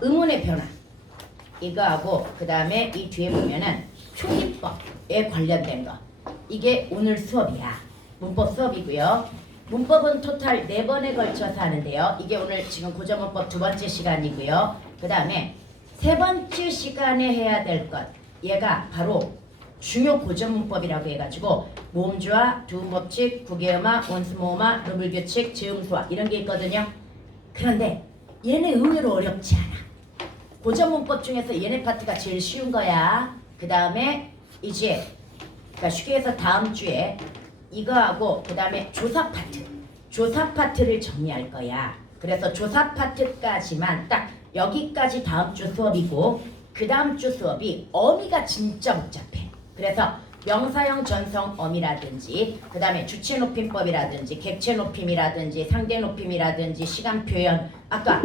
의문의 변화 이거하고 그 다음에 이 뒤에 보면은 초기법에 관련된 거 이게 오늘 수업이야. 문법 수업이고요. 문법은 토탈 4번에 걸쳐서 하는데요. 이게 오늘 지금 고전문법 2번째 시간이고요. 그 다음에 3번째 시간에 해야 될 것 얘가 바로 중요 고전문법이라고 해가지고 모음주화, 두음법칙, 구개음화, 원수모음화, 루블규칙, 지음수화 이런 게 있거든요. 그런데 얘네 의외로 어렵지 않아. 고전문법 중에서 얘네 파트가 제일 쉬운 거야. 그 다음에 이제 그러니까 쉽게 해서 다음 주에 이거하고 그 다음에 조사 파트를 정리할 거야. 그래서 조사 파트까지만 딱 여기까지 다음 주 수업이고 그 다음 주 수업이 어미가 진짜 복잡해. 그래서 명사형 전성 어미라든지 그 다음에 주체 높임법이라든지 객체 높임이라든지 상대 높임이라든지 시간 표현 아까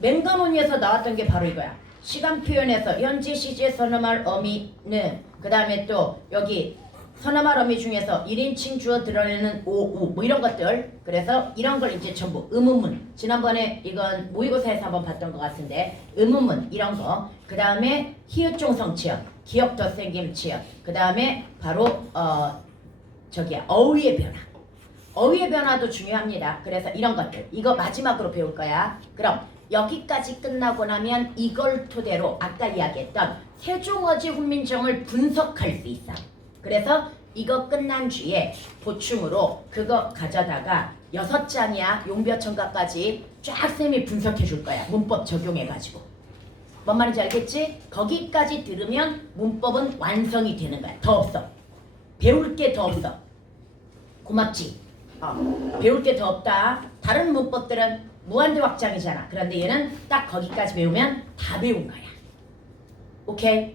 맹가논의에서 나왔던 게 바로 이거야. 시간 표현에서 현재 시제 선어말 어미는 그 다음에 또 여기 선어말 어미 중에서 1인칭 주어 드러내는 오우 뭐 이런 것들 그래서 이런 걸 이제 전부 의문문 지난번에 이건 모의고사에서 한번 봤던 것 같은데 의문문 이런 거 그 다음에 히읗종성 치역 기억 덧생김 치역 그 다음에 바로 어휘의 변화 어휘의 변화도 중요합니다. 그래서 이런 것들 이거 마지막으로 배울 거야. 그럼 여기까지 끝나고 나면 이걸 토대로 아까 이야기했던 세종어지 훈민정을 분석할 수 있어. 그래서 이거 끝난 뒤에 보충으로 그거 가져다가 6장이야. 용벼청가까지 쫙 쌤이 분석해 줄 거야. 문법 적용해가지고. 뭔 말인지 알겠지? 거기까지 들으면 문법은 완성이 되는 거야. 더 없어. 배울 게 더 없어. 고맙지? 배울 게 더 없다. 다른 문법들은 무한대 확장이잖아. 그런데 얘는 딱 거기까지 배우면 다 배운 거야. 오케이?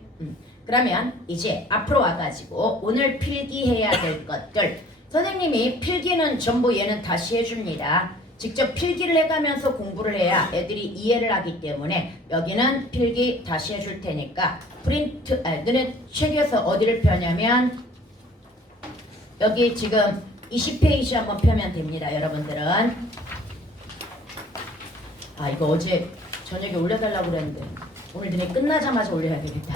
그러면 이제 앞으로 와가지고 오늘 필기해야 될 것들 선생님이 필기는 전부 얘는 다시 해줍니다. 직접 필기를 해가면서 공부를 해야 애들이 이해를 하기 때문에 여기는 필기 다시 해줄 테니까 프린트 너네 책에서 어디를 펴냐면 여기 지금 20페이지 한번 펴면 됩니다. 여러분들은 이거 어제 저녁에 올려달라고 그랬는데 오늘 너네 끝나자마자 올려야 되겠다.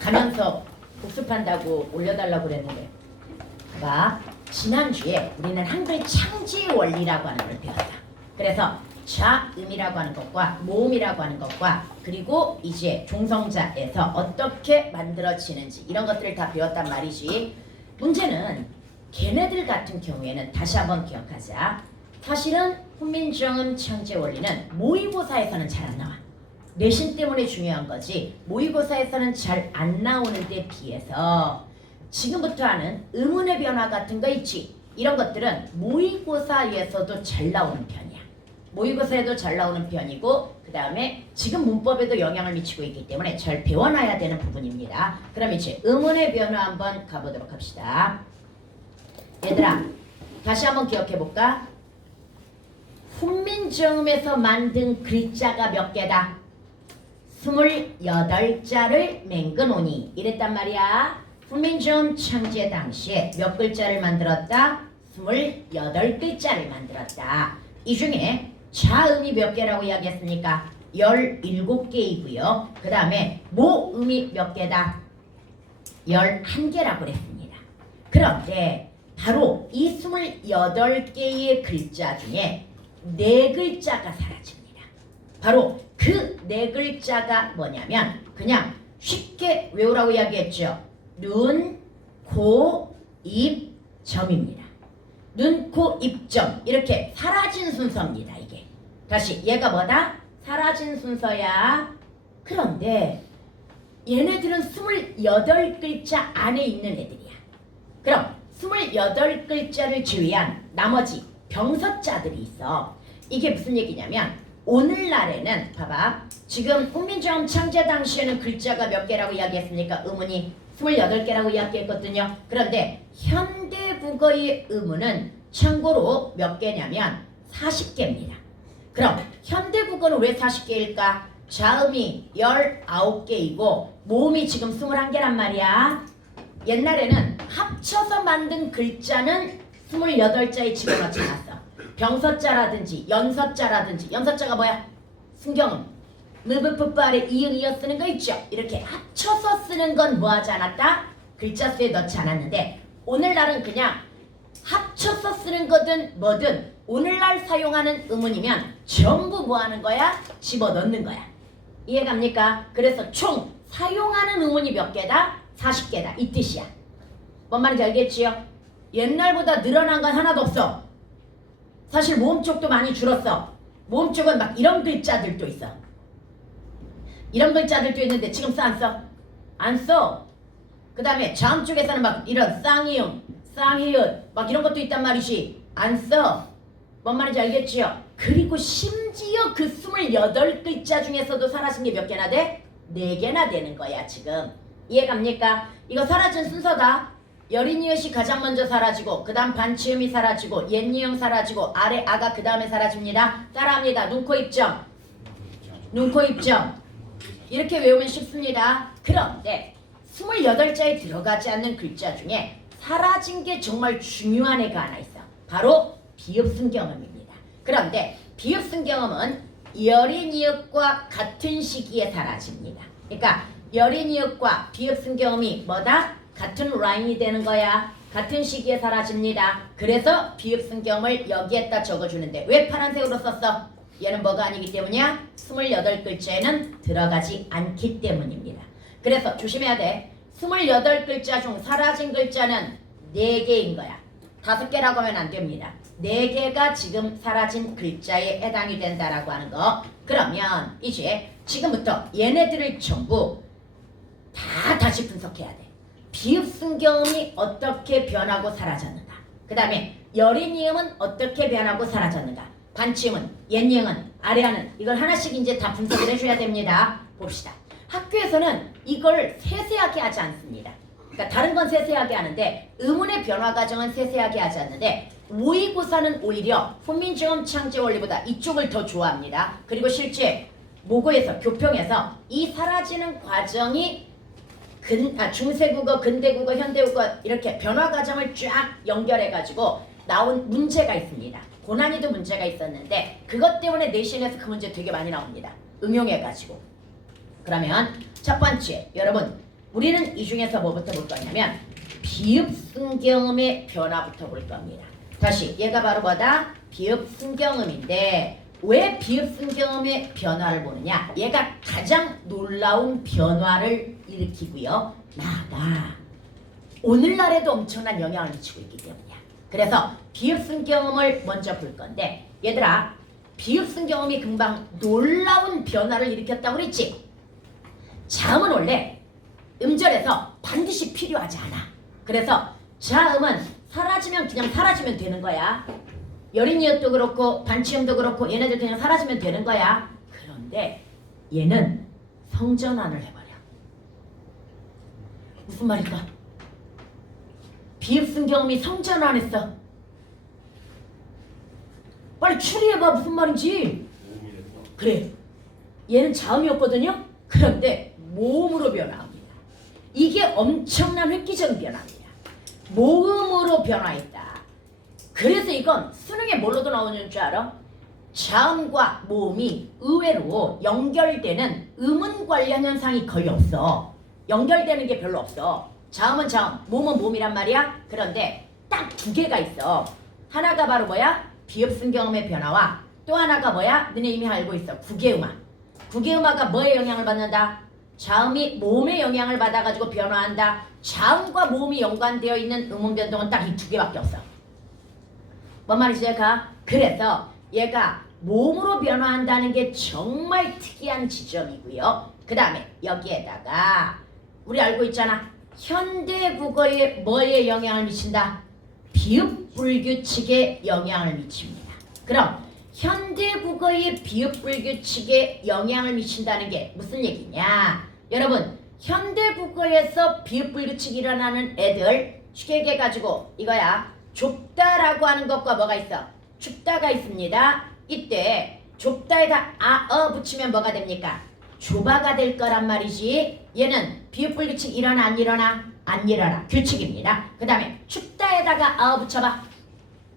가면서 복습한다고 올려달라고 그랬는데 봐 지난주에 우리는 한글의 창제 원리라고 하는 걸 배웠다. 그래서 자음이라고 하는 것과 모음이라고 하는 것과 그리고 이제 종성자에서 어떻게 만들어지는지 이런 것들을 다 배웠단 말이지. 문제는 걔네들 같은 경우에는 다시 한번 기억하자. 사실은 훈민정음 창제 원리는 모의고사에서는 잘 안 나와. 내신 때문에 중요한 거지 모의고사에서는 잘 안 나오는데 비해서 지금부터 하는 의문의 변화 같은 거 있지. 이런 것들은 모의고사에서도 잘 나오는 편이야. 모의고사에도 잘 나오는 편이고 그 다음에 지금 문법에도 영향을 미치고 있기 때문에 잘 배워놔야 되는 부분입니다. 그럼 이제 의문의 변화 한번 가보도록 합시다. 얘들아 다시 한번 기억해볼까? 훈민정음에서 만든 글자가 몇 개다? 28자를 맹근오니 이랬단 말이야. 훈민정음 창제 당시에 몇 글자를 만들었다? 28글자를 만들었다. 이 중에 자음이 몇 개라고 이야기했습니까? 17개이고요. 그 다음에 모음이 몇 개다? 11개라고 그랬습니다. 그런데 바로 이 28개의 글자 중에 4글자가 사라집니다. 바로 그 4글자가 뭐냐면 그냥 쉽게 외우라고 이야기했죠. 눈, 코, 입, 점입니다. 눈, 코, 입, 점 이렇게 사라진 순서입니다. 이게 다시 얘가 뭐다? 사라진 순서야. 그런데 얘네들은 28글자 안에 있는 애들이야. 그럼 28글자를 제외한 나머지 병서자들이 있어. 이게 무슨 얘기냐면 오늘날에는 봐봐. 지금 훈민정음 창제 당시에는 글자가 몇 개라고 이야기했습니까? 의문이 28개라고 이야기했거든요. 그런데 현대국어의 의문은 참고로 몇 개냐면 40개입니다. 그럼 현대국어는 왜 40개일까? 자음이 19개이고 모음이 지금 21개란 말이야. 옛날에는 합쳐서 만든 글자는 28자에 집어넣지 않았어. 병서자라든지 연서자라든지, 연서자가 뭐야? 순경음. 무브풋발에 이응이어 쓰는 거 있죠? 이렇게 합쳐서 쓰는 건 뭐 하지 않았다? 글자 수에 넣지 않았는데, 오늘날은 그냥 합쳐서 쓰는 거든 뭐든 오늘날 사용하는 음운이면 전부 뭐 하는 거야? 집어넣는 거야. 이해갑니까? 그래서 총 사용하는 음운이 몇 개다? 40개다. 이 뜻이야. 뭔 말인지 알겠지요? 옛날보다 늘어난 건 하나도 없어. 사실 모음 쪽도 많이 줄었어. 모음 쪽은 막 이런 글자들도 있어. 이런 글자들도 있는데 지금 써 안 써? 안 써. 그 다음에 자음 쪽에서는 막 이런 쌍이음, 쌍히읗 막 이런 것도 있단 말이지. 안 써. 뭔 말인지 알겠지요? 그리고 심지어 그 28글자 중에서도 사라진 게 몇 개나 돼? 4개나 되는 거야 지금. 이해갑니까? 이거 사라진 순서다. 여린이엇이 가장 먼저 사라지고 그 다음 반치음이 사라지고 옛니음 사라지고 아래 아가 그 다음에 사라집니다. 따라합니다. 눈코 입점. 눈코 입점. 이렇게 외우면 쉽습니다. 그런데 28자에 들어가지 않는 글자 중에 사라진 게 정말 중요한 애가 하나 있어. 바로 비읍순경음입니다. 그런데 비읍순경음은 여린이읍과 같은 시기에 사라집니다. 그러니까 여린이읍과 비읍순경음이 뭐다? 같은 라인이 되는 거야. 같은 시기에 사라집니다. 그래서 비읍순경음을 여기에다 적어주는데 왜 파란색으로 썼어? 얘는 뭐가 아니기 때문이야? 28글자에는 들어가지 않기 때문입니다. 그래서 조심해야 돼. 28글자 중 사라진 글자는 4개인 거야. 5개라고 하면 안 됩니다. 4개가 지금 사라진 글자에 해당이 된다라고 하는 거. 그러면 이제 지금부터 얘네들을 전부 다 다시 분석해야 돼. 비읍순경음이 어떻게 변하고 사라졌는가. 그 다음에 여린이음은 어떻게 변하고 사라졌는가. 반치음은, 옛니음은, 아래하는 이걸 하나씩 이제 다 분석을 해줘야 됩니다. 봅시다. 학교에서는 이걸 세세하게 하지 않습니다. 그러니까 다른 건 세세하게 하는데 음운의 변화 과정은 세세하게 하지 않는데 모의고사는 오히려 훈민정음 창제 원리보다 이쪽을 더 좋아합니다. 그리고 실제 모고에서 교평에서 이 사라지는 과정이 중세국어, 근대국어, 현대국어 이렇게 변화 과정을 쫙 연결해가지고 나온 문제가 있습니다. 고난이도 문제가 있었는데 그것 때문에 내신에서 그 문제 되게 많이 나옵니다. 응용해가지고. 그러면 첫 번째, 여러분 우리는 이 중에서 뭐부터 볼 거냐면 비읍순경음의 변화부터 볼 겁니다. 다시 얘가 바로 뭐다? 비읍순경음인데 왜 비읍순경음의 변화를 보느냐? 얘가 가장 놀라운 변화를 일으키고요. 나가 오늘날에도 엄청난 영향을 미치고 있기 때문이야. 그래서 비읍순경음을 먼저 볼 건데 얘들아 비읍순경음이 금방 놀라운 변화를 일으켰다고 그랬지? 자음은 원래 음절에서 반드시 필요하지 않아. 그래서 자음은 사라지면 그냥 사라지면 되는 거야. 여린이엇도 그렇고 반치음도 그렇고 얘네들 그냥 사라지면 되는 거야. 그런데 얘는 성전환을 해버려. 무슨 말일까? 비읍순경음이 성전환했어. 빨리 추리해봐. 무슨 말인지. 그래. 얘는 자음이었거든요. 그런데 모음으로 변화합니다. 이게 엄청난 획기적인 변화입니다. 모음으로 변화했다. 그래서 이건 수능에 뭘로도 나오는 줄 알아? 자음과 모음이 의외로 연결되는 음운 관련 현상이 거의 없어. 연결되는 게 별로 없어. 자음은 자음, 모음은 모음이란 말이야. 그런데 딱 2개가 있어. 하나가 바로 뭐야? 비읍순경음의 변화와 또 하나가 뭐야? 너네 이미 알고 있어. 구개음화. 구개음화가 뭐에 영향을 받는다? 자음이 모음에 영향을 받아가지고 변화한다. 자음과 모음이 연관되어 있는 음운 변동은 딱 이 2개밖에 없어. 뭔 말인지 제가? 그래서 얘가 모음으로 변화한다는 게 정말 특이한 지점이고요. 그 다음에 여기에다가 우리 알고 있잖아. 현대국어에 뭐에 영향을 미친다? 비읍불규칙에 영향을 미칩니다. 그럼 현대국어의 비읍불규칙에 영향을 미친다는 게 무슨 얘기냐? 여러분 현대국어에서 비읍불규칙이 일어나는 애들 쉽게 얘기해가지고 이거야. 좁다라고 하는 것과 뭐가 있어? 춥다가 있습니다. 이때 좁다에다 아어 붙이면 뭐가 됩니까? 좁아가 될 거란 말이지. 얘는 비읍불규칙 일어나 안 일어나? 안 일어나. 규칙입니다. 그 다음에 춥다에다가 아어 붙여봐.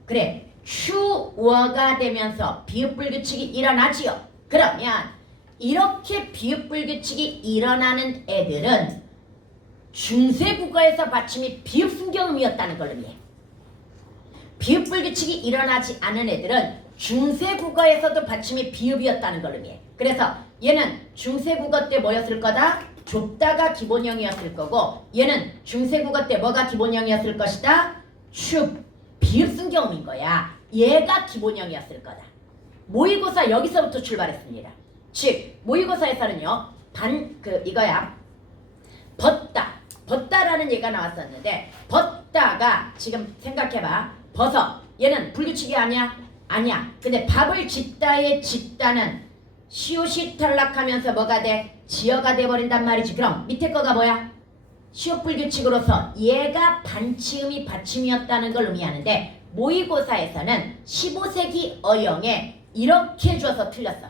그래. 추워가 되면서 비읍불규칙이 일어나지요. 그러면 이렇게 비읍불규칙이 일어나는 애들은 중세국어에서 받침이 비읍순경음이었다는 걸 의미해. 비읍불규칙이 일어나지 않은 애들은 중세국어에서도 받침이 비읍이었다는 걸 의미해. 그래서 얘는 중세국어 때 뭐였을 거다? 좁다가 기본형이었을 거고, 얘는 중세국어 때 뭐가 기본형이었을 것이다? 비읍순경음인 거야. 얘가 기본형이었을 거다. 모의고사 여기서부터 출발했습니다. 즉 모의고사에서는요 이거야 벗다라는 얘가 나왔었는데, 벗다가 지금 생각해봐. 벗어, 얘는 불규칙이 아니야? 아니야. 근데 밥을 짓다의 짓다는 시옷이 탈락하면서 뭐가 돼? 지어가 돼버린단 말이지. 그럼 밑에 거가 뭐야? 시옷 불규칙으로서 얘가 반치음이 받침이었다는 걸 의미하는데, 모의고사에서는 15세기 어영에 이렇게 줘서 틀렸어.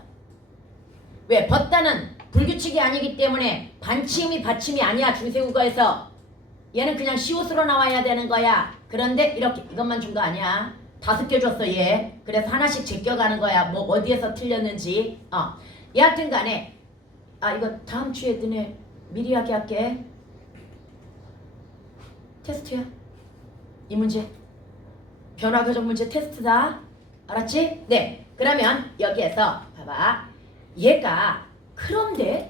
왜? 벗다는 불규칙이 아니기 때문에 반치음이 받침이 아니야. 중세국어에서 얘는 그냥 시옷으로 나와야 되는 거야. 그런데 이렇게 이것만 준 거 아니야. 5개 줬어 얘. 그래서 하나씩 제껴가는 거야. 뭐 어디에서 틀렸는지. 여하튼 간에 이거 다음 주에 너네 미리 이야기할게. 테스트야. 이 문제 변화 교정 문제 테스트다. 알았지? 네. 그러면 여기에서 봐봐. 얘가 그런데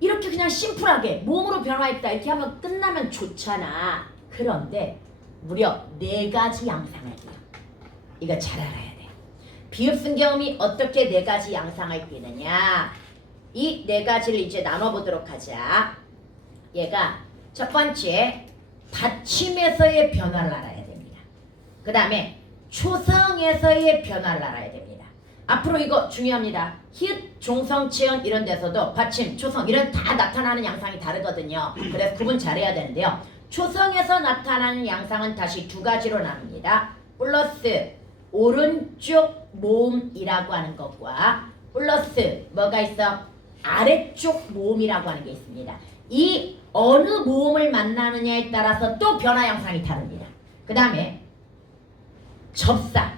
이렇게 그냥 심플하게 몸으로 변화했다 이렇게 하면 끝나면 좋잖아. 그런데 무려 4가지 양상을 띄어. 이거 잘 알아야 돼. 비읍순경음이 어떻게 4가지 양상을 띄느냐. 이 4가지를 이제 나눠보도록 하자. 얘가 첫 번째 받침에서의 변화를 알아야 됩니다. 그 다음에 초성에서의 변화를 알아야 됩니다. 앞으로 이거 중요합니다. 히읗, 종성, 치은 이런 데서도 받침, 초성 이런 다 나타나는 양상이 다르거든요. 그래서 구분 잘해야 되는데요. 초성에서 나타나는 양상은 다시 2가지로 나눕니다. 플러스 오른쪽 모음이라고 하는 것과 플러스 뭐가 있어? 아래쪽 모음이라고 하는 게 있습니다. 이 어느 모음을 만나느냐에 따라서 또 변화 양상이 다릅니다. 그 다음에 접사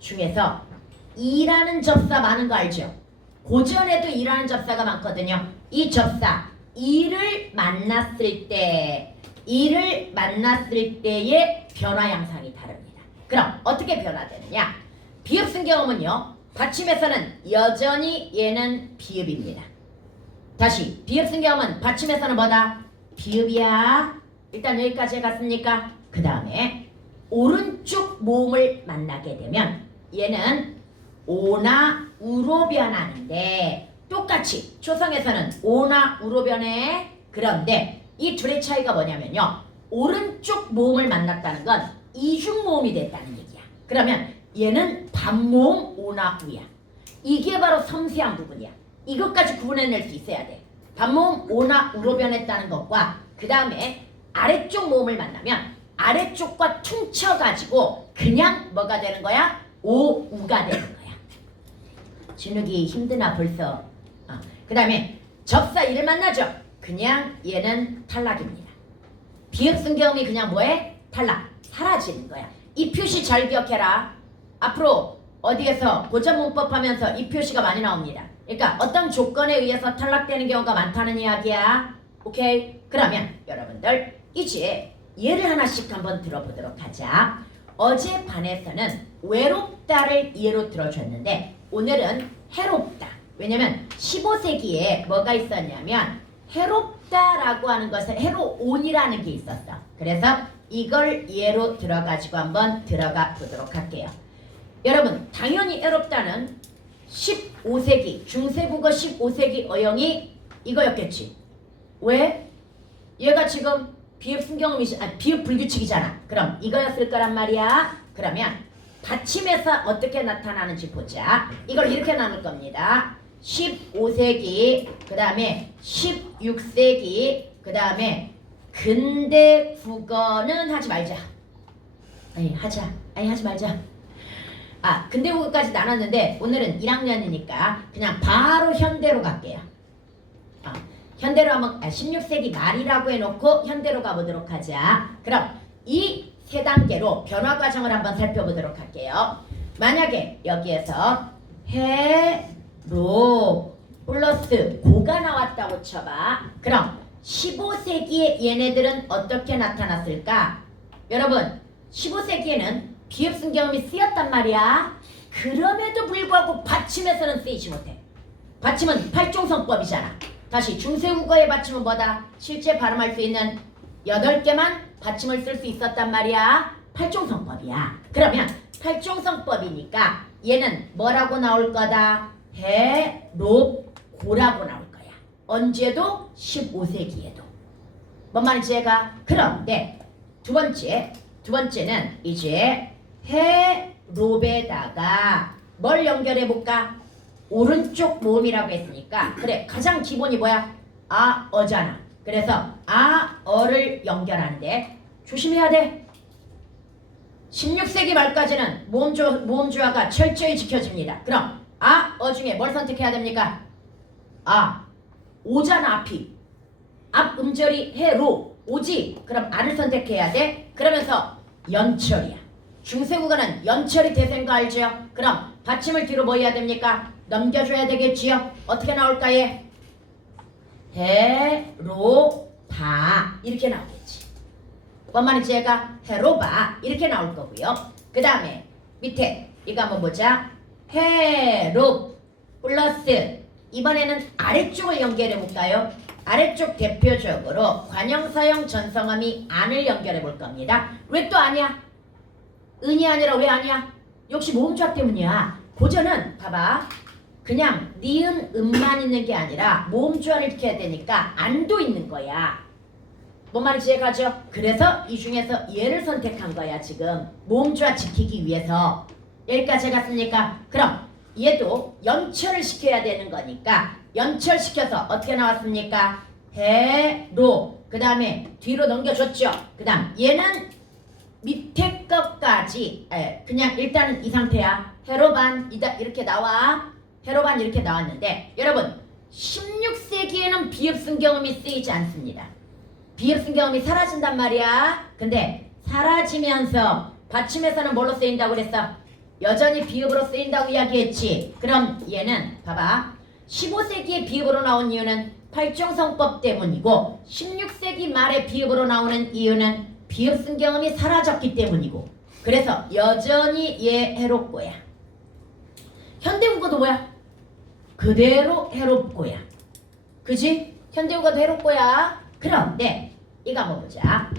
중에서 이라는 접사 많은 거 알죠? 고전에도 이라는 접사가 많거든요. 이 접사 이를 만났을 때의 변화 양상이 다릅니다. 그럼 어떻게 변화되느냐? 비읍순경음은요 받침에서는 여전히 얘는 비읍입니다. 다시 비읍순경음은 받침에서는 뭐다? 비읍이야. 일단 여기까지 해갔습니까? 그 다음에 오른쪽 모음을 만나게 되면 얘는 오나 우로 변하는데, 똑같이 초성에서는 오나 우로 변해. 그런데 이 둘의 차이가 뭐냐면요, 오른쪽 모음을 만났다는 건 이중 모음이 됐다는 얘기야. 그러면 얘는 반모음 오나 우야. 이게 바로 섬세한 부분이야. 이것까지 구분해낼 수 있어야 돼. 반모음 오나 우로 변했다는 것과 그 다음에 아래쪽 모음을 만나면 아래쪽과 퉁쳐가지고 그냥 뭐가 되는 거야? 오우가 되는 거야. 진욱이 힘드나 벌써. 그 다음에 접사 이를 만나죠. 그냥 얘는 탈락입니다. 비읍순경음이 그냥 뭐해? 탈락. 사라지는 거야. 이 표시 잘 기억해라. 앞으로 어디에서 고전 문법 하면서 이 표시가 많이 나옵니다. 그러니까 어떤 조건에 의해서 탈락되는 경우가 많다는 이야기야. 오케이? 그러면 여러분들 이제 예를 하나씩 한번 들어보도록 하자. 어제 반에서는 외롭다를 예로 들어줬는데 오늘은 해롭다. 왜냐면 15세기에 뭐가 있었냐면 해롭다라고 하는 것은 해로온이라는 게 있었어. 그래서 이걸 예로 들어가지고 한번 들어가 보도록 할게요. 여러분 당연히 해롭다는 15세기 중세국어 15세기 어영이 이거였겠지. 왜? 얘가 지금 비읍 불규칙이잖아. 그럼 이거였을 거란 말이야. 그러면 받침에서 어떻게 나타나는지 보자. 이걸 이렇게 나눌 겁니다. 15세기, 그 다음에 16세기, 그 다음에 근대 국어는 하지 말자. 하지 말자. 근대 국어까지 나눴는데 오늘은 1학년이니까 그냥 바로 현대로 갈게요. 현대로 하면 16세기 말이라고 해놓고 현대로 가보도록 하자. 그럼 이 세 단계로 변화 과정을 한번 살펴보도록 할게요. 만약에 여기에서 해로 플러스 고가 나왔다고 쳐봐. 그럼 15세기에 얘네들은 어떻게 나타났을까? 여러분 15세기에는 비읍순경음이 쓰였단 말이야. 그럼에도 불구하고 받침에서는 쓰이지 못해. 받침은 팔종성법이잖아. 다시 중세국어의 받침은 뭐다? 실제 발음할 수 있는 8개만 받침을 쓸 수 있었단 말이야. 팔종성법이야. 그러면 팔종성법이니까 얘는 뭐라고 나올 거다? 해롭고라고 나올 거야. 언제도 15세기에도. 뭔 말인지 얘가? 그런데 두 번째는 이제 해롭에다가 뭘 연결해 볼까? 오른쪽 모음이라고 했으니까 그래 가장 기본이 뭐야? 어잖아. 그래서 어를 연결하는데 조심해야 돼. 16세기 말까지는 모음주화가 철저히 지켜집니다. 그럼 어 중에 뭘 선택해야 됩니까? 오잖아 앞이. 앞 음절이 해로 오지. 그럼 아를 선택해야 돼. 그러면서 연철이야. 중세국어는 연철이 대세인 거 알죠? 그럼 받침을 뒤로 뭐 해야 됩니까? 넘겨줘야 되겠지요? 어떻게 나올까 얘? 해로바 이렇게 나오겠지. 뭔 말인지 얘가? 해로바 이렇게 나올 거고요. 그 다음에 밑에 이거 한번 보자. 해롭 플러스 이번에는 아래쪽을 연결해 볼까요? 아래쪽 대표적으로 관형사형 전성함이 안을 연결해 볼 겁니다. 왜 또 아니야? 은이 아니라 왜 아니야? 역시 모음주화 때문이야. 고전은 봐봐. 그냥 니은 음만 있는 게 아니라 모음주화를 지켜야 되니까 안도 있는 거야. 뭔 말인지 이해가죠? 그래서 이 중에서 얘를 선택한 거야 지금. 모음주화 지키기 위해서. 여기까지 해갔습니까? 그럼 얘도 연철을 시켜야 되는 거니까 연철시켜서 어떻게 나왔습니까? 해로. 그 다음에 뒤로 넘겨줬죠. 그 다음 얘는 밑에 것까지 그냥 일단은 이 상태야. 해로반 이렇게 나와. 해로반 이렇게 나왔는데 여러분 16세기에는 비읍순경음이 쓰이지 않습니다. 비읍순경음이 사라진단 말이야. 근데 사라지면서 받침에서는 뭘로 쓰인다고 그랬어? 여전히 비읍으로 쓰인다고 이야기했지. 그럼 얘는 봐봐. 15세기에 비읍으로 나온 이유는 팔종성법 때문이고 16세기 말에 비읍으로 나오는 이유는 비읍순경음이 사라졌기 때문이고 그래서 여전히 얘 해롭고야. 현대국어도 뭐야? 그대로 해롭고야. 그지? 현대국어도 해롭고야. 그런데 이거 한번 보자.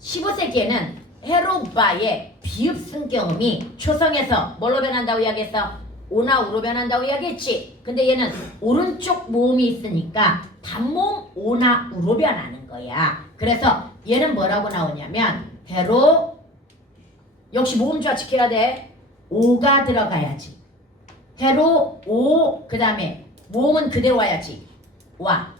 15세기에는 해롭바의 비읍순경음이 초성에서 뭘로 변한다고 이야기했어? 오나 우로 변한다고 이야기했지. 근데 얘는 오른쪽 모음이 있으니까 단모음 오나 우로 변하는 거야. 그래서 얘는 뭐라고 나오냐면 해로 역시 모음주화 지켜야 돼. 오가 들어가야지. 해로 오. 그 다음에 모음은 그대로 와야지. 와.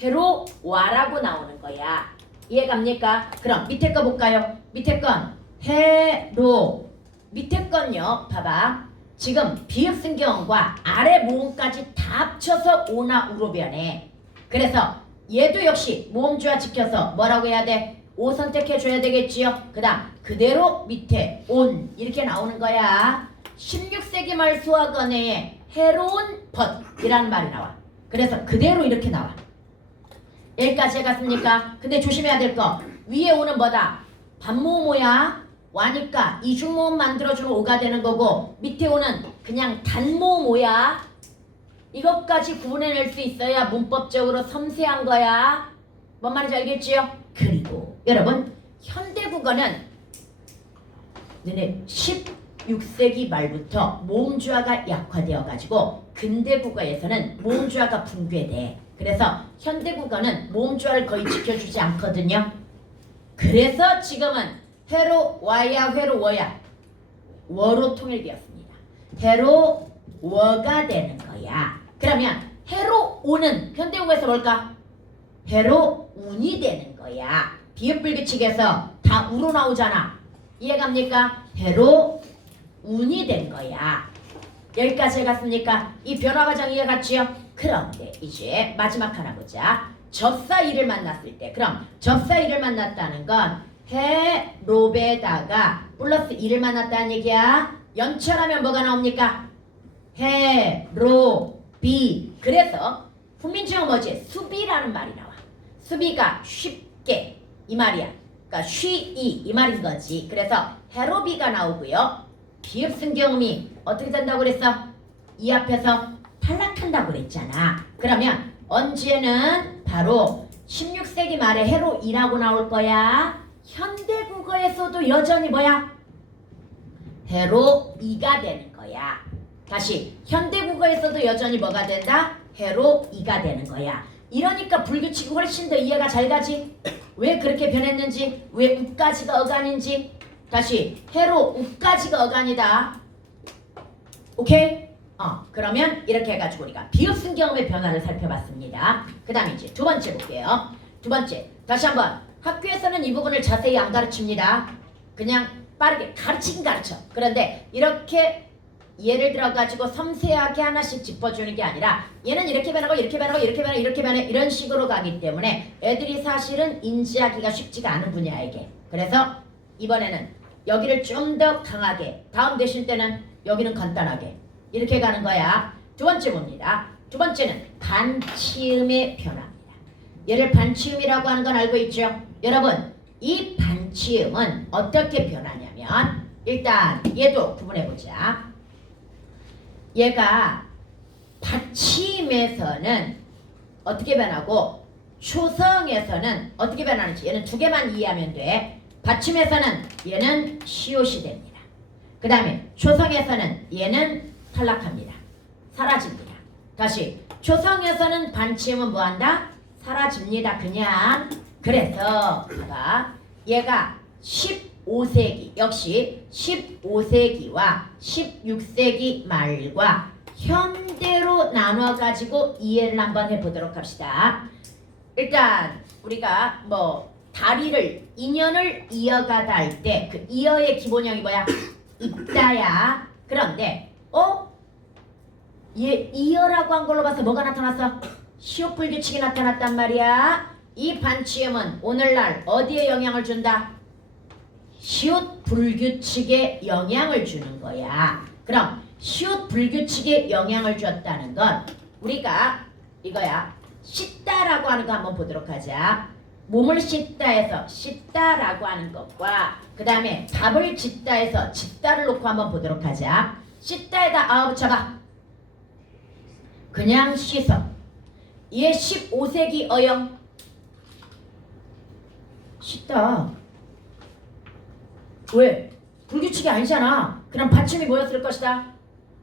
해로 와라고 나오는 거야. 이해갑니까? 그럼 밑에 거 볼까요? 밑에 건 해로. 밑에 건요. 봐봐. 지금 비읍순경음과 아래 모음까지 다 합쳐서 오나 우로 변해. 그래서 얘도 역시 모음주화 지켜서 뭐라고 해야 돼? 오 선택해줘야 되겠지요. 그 다음 그대로 밑에 온 이렇게 나오는 거야. 16세기 말 수학원에 해로운 벗이라는 말이 나와. 그래서 그대로 이렇게 나와. 여기까지 해갔습니까? 근데 조심해야 될 거. 위에 오는 뭐다? 반모음오야. 와니까 이중모음 만들어주면 오가 되는 거고 밑에 오는 그냥 단모음오야. 이것까지 구분해낼 수 있어야 문법적으로 섬세한 거야. 뭔 말인지 알겠지요? 그리고 여러분 현대국어는 너네 16세기 말부터 모음주화가 약화되어 가지고 근대국어에서는 모음주화가 붕괴돼. 그래서 현대국어는 모음주화를 거의 지켜주지 않거든요. 그래서 지금은 해로 와야 해로 워야 워로 통일되었습니다. 해로 워가 되는 거야. 그러면 해로 오는 현대국어에서 뭘까? 해로 운이 되는 거야. 비읍불규칙에서 다 우로 나오잖아. 이해갑니까? 해로 운이 된 거야. 여기까지 해갔습니까? 이 변화 과정 이해갔지요? 그런데 이제 마지막 하나 보자. 접사이를 만났을 때 그럼 접사이를 만났다는 건 해롭에다가 플러스 이를 만났다는 얘기야. 연철하면 뭐가 나옵니까? 해롭이. 그래서 훈민정음 뭐지? 수비라는 말이 나와. 수비가 쉽게 이 말이야. 그러니까 쉬이 이 말인 거지. 그래서 해롭이가 나오고요. 비읍승경음이 어떻게 된다고 그랬어? 이 앞에서 탈락한다고 그랬잖아. 그러면 언제는 바로 16세기 말에 해로이라고 나올 거야. 현대국어에서도 여전히 뭐야? 해로이가 되는 거야. 다시 현대국어에서도 여전히 뭐가 된다? 해로이가 되는 거야. 이러니까 불규칙이 훨씬 더 이해가 잘 가지. 왜 그렇게 변했는지, 왜 우까지가 어간인지. 다시 해로 우까지가 어간이다. 오케이? 그러면 이렇게 해가지고 우리가 비읍승경음의 변화를 살펴봤습니다. 그 다음에 이제 두 번째 볼게요. 두 번째, 다시 한번 학교에서는 이 부분을 자세히 안 가르칩니다. 그냥 빠르게 가르치긴 가르쳐. 그런데 이렇게 예를 들어가지고 섬세하게 하나씩 짚어주는 게 아니라 얘는 이렇게 변하고 이렇게 변하고 이렇게 변하고 이렇게 변해 이런 식으로 가기 때문에 애들이 사실은 인지하기가 쉽지가 않은 분야야 이게. 그래서 이번에는 여기를 좀 더 강하게, 다음 되실 때는 여기는 간단하게 이렇게 가는 거야. 두 번째 봅니다. 두 번째는 반치음의 변화입니다. 얘를 반치음이라고 하는 건 알고 있죠? 여러분, 이 반치음은 어떻게 변하냐면 일단 얘도 구분해보자. 얘가 받침에서는 어떻게 변하고 초성에서는 어떻게 변하는지 얘는 두 개만 이해하면 돼. 받침에서는 얘는 시옷이 됩니다. 그 다음에 초성에서는 얘는 탈락합니다. 사라집니다. 다시 초성에서는 반침은 뭐한다? 사라집니다. 그냥. 그래서 봐봐. 얘가 15세기 역시 15세기와 16세기 말과 현대로 나눠가지고 이해를 한번 해보도록 합시다. 일단 우리가 뭐 다리를 인연을 이어가다 할 때 그 이어의 기본형이 뭐야? 있다야. 그런데 얘 이어라고 한 걸로 봐서 뭐가 나타났어? 시옷 불규칙이 나타났단 말이야. 이 반치음은 오늘날 어디에 영향을 준다? 시옷 불규칙에 영향을 주는 거야. 그럼 시옷 불규칙에 영향을 줬다는 건 우리가 이거야. 씻다라고 하는 거 한번 보도록 하자. 몸을 씻다에서 씻다라고 하는 것과 그 다음에 밥을 짓다에서 짓다를 놓고 한번 보도록 하자. 씻다에다 아우 붙여봐. 그냥 씻어. 얘 15세기 어영. 씻다. 왜? 불규칙이 아니잖아. 그럼 받침이 뭐였을 것이다?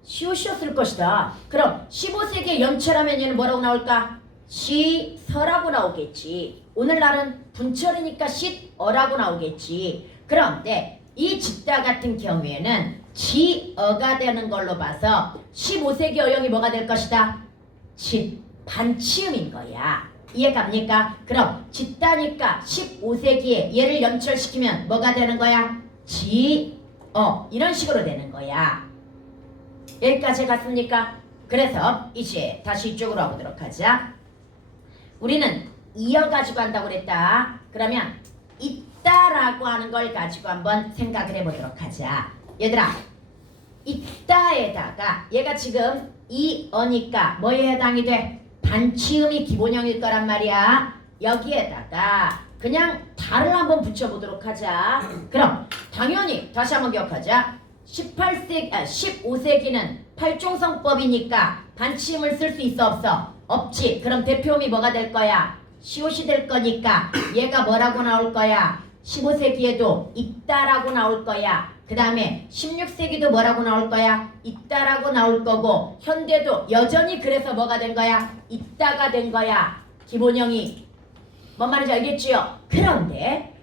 시옷이었을 것이다. 그럼 15세기의 연체라면 얘는 뭐라고 나올까? 시서라고 나오겠지. 오늘날은 분철이니까 싯어라고 나오겠지. 그런데 이 짓다 같은 경우에는 지어가 되는 걸로 봐서 15세기 어용이 뭐가 될 것이다? 반치음인 거야. 이해갑니까? 그럼 짓다니까 15세기에 얘를 연철시키면 뭐가 되는 거야? 이런 식으로 되는 거야. 여기까지 갔습니까? 그래서 이제 다시 이쪽으로 와보도록 하자. 우리는 이어가지고 한다고 그랬다. 그러면 있다라고 하는 걸 가지고 한번 생각을 해보도록 하자. 얘들아, 있다에다가 얘가 지금 이어니까 뭐에 해당이 돼? 반치음이 기본형일 거란 말이야. 여기에다가 그냥 달을 한번 붙여보도록 하자. 그럼 당연히 다시 한번 기억하자. 15세기는 팔종성법이니까 반치음을 쓸 수 있어 없어? 없지. 그럼 대표음이 뭐가 될 거야? 시옷이 될 거니까 얘가 뭐라고 나올 거야? 15세기에도 있다라고 나올 거야. 그 다음에 16세기도 뭐라고 나올 거야? 있다라고 나올 거고 현대도 여전히 그래서 뭐가 된 거야? 있다가 된 거야. 기본형이. 뭔 말인지 알겠지요? 그런데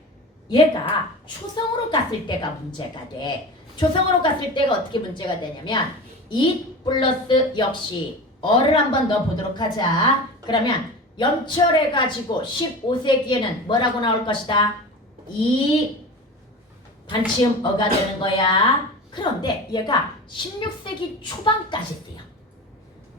얘가 초성으로 갔을 때가 문제가 돼. 초성으로 갔을 때가 어떻게 문제가 되냐면 이 플러스 역시 어를 한번 넣어보도록 하자. 그러면 연철해가지고 15세기에는 뭐라고 나올 것이다? 이 반치음 어가 되는 거야. 그런데 얘가 16세기 초반까지 돼요.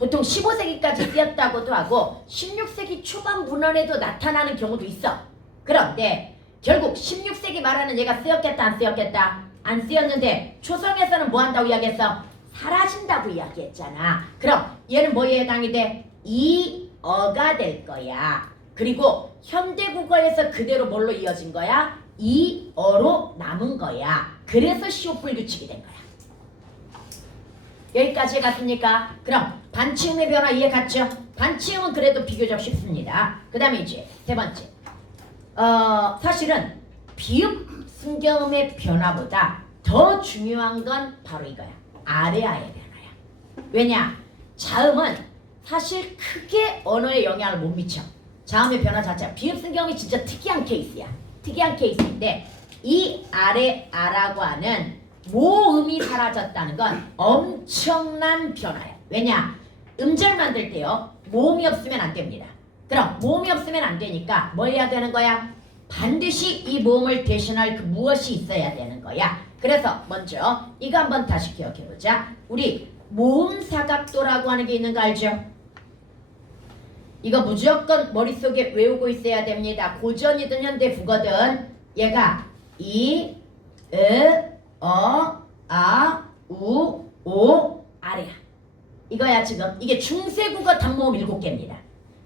보통 15세기까지 쓰였다고도 하고 16세기 초반 문헌에도 나타나는 경우도 있어. 그런데 결국 16세기 말하는 얘가 쓰였겠다 안 쓰였겠다? 안 쓰였는데 초성에서는 뭐 한다고 이야기했어? 사라진다고 이야기했잖아. 그럼 얘는 뭐에 해당이 돼? 이어가 될 거야. 그리고 현대국어에서 그대로 뭘로 이어진 거야? 이어로 남은 거야. 그래서 시옷불 규칙이 된 거야. 여기까지 갔습니까? 그럼 반치음의 변화 이해 갔죠? 반치음은 그래도 비교적 쉽습니다. 그 다음에 이제 세 번째. 사실은 비읍 순경음의 변화보다 더 중요한 건 바로 이거야. 아래아의 변화야. 왜냐? 자음은 사실 크게 언어에 영향을 못 미쳐. 자음의 변화 자체가 비읍 순경음이 진짜 특이한 케이스야. 특이한 케이스인데 이 아래아라고 하는 모음이 사라졌다는 건 엄청난 변화야. 왜냐? 음절 만들 때요. 모음이 없으면 안 됩니다. 그럼 모음이 없으면 안 되니까 뭐 해야 되는 거야? 반드시 이 모음을 대신할 그 무엇이 있어야 되는 거야. 그래서 먼저 이거 한번 다시 기억해보자. 우리 모음 사각도라고 하는 게 있는 거 알죠? 이거 무조건 머릿속에 외우고 있어야 됩니다. 고전이든 현대 국어든 얘가 이, 으, 어, 아, 우, 오, 아래야. 이거야 지금. 이게 중세국어 단모음 7개입니다.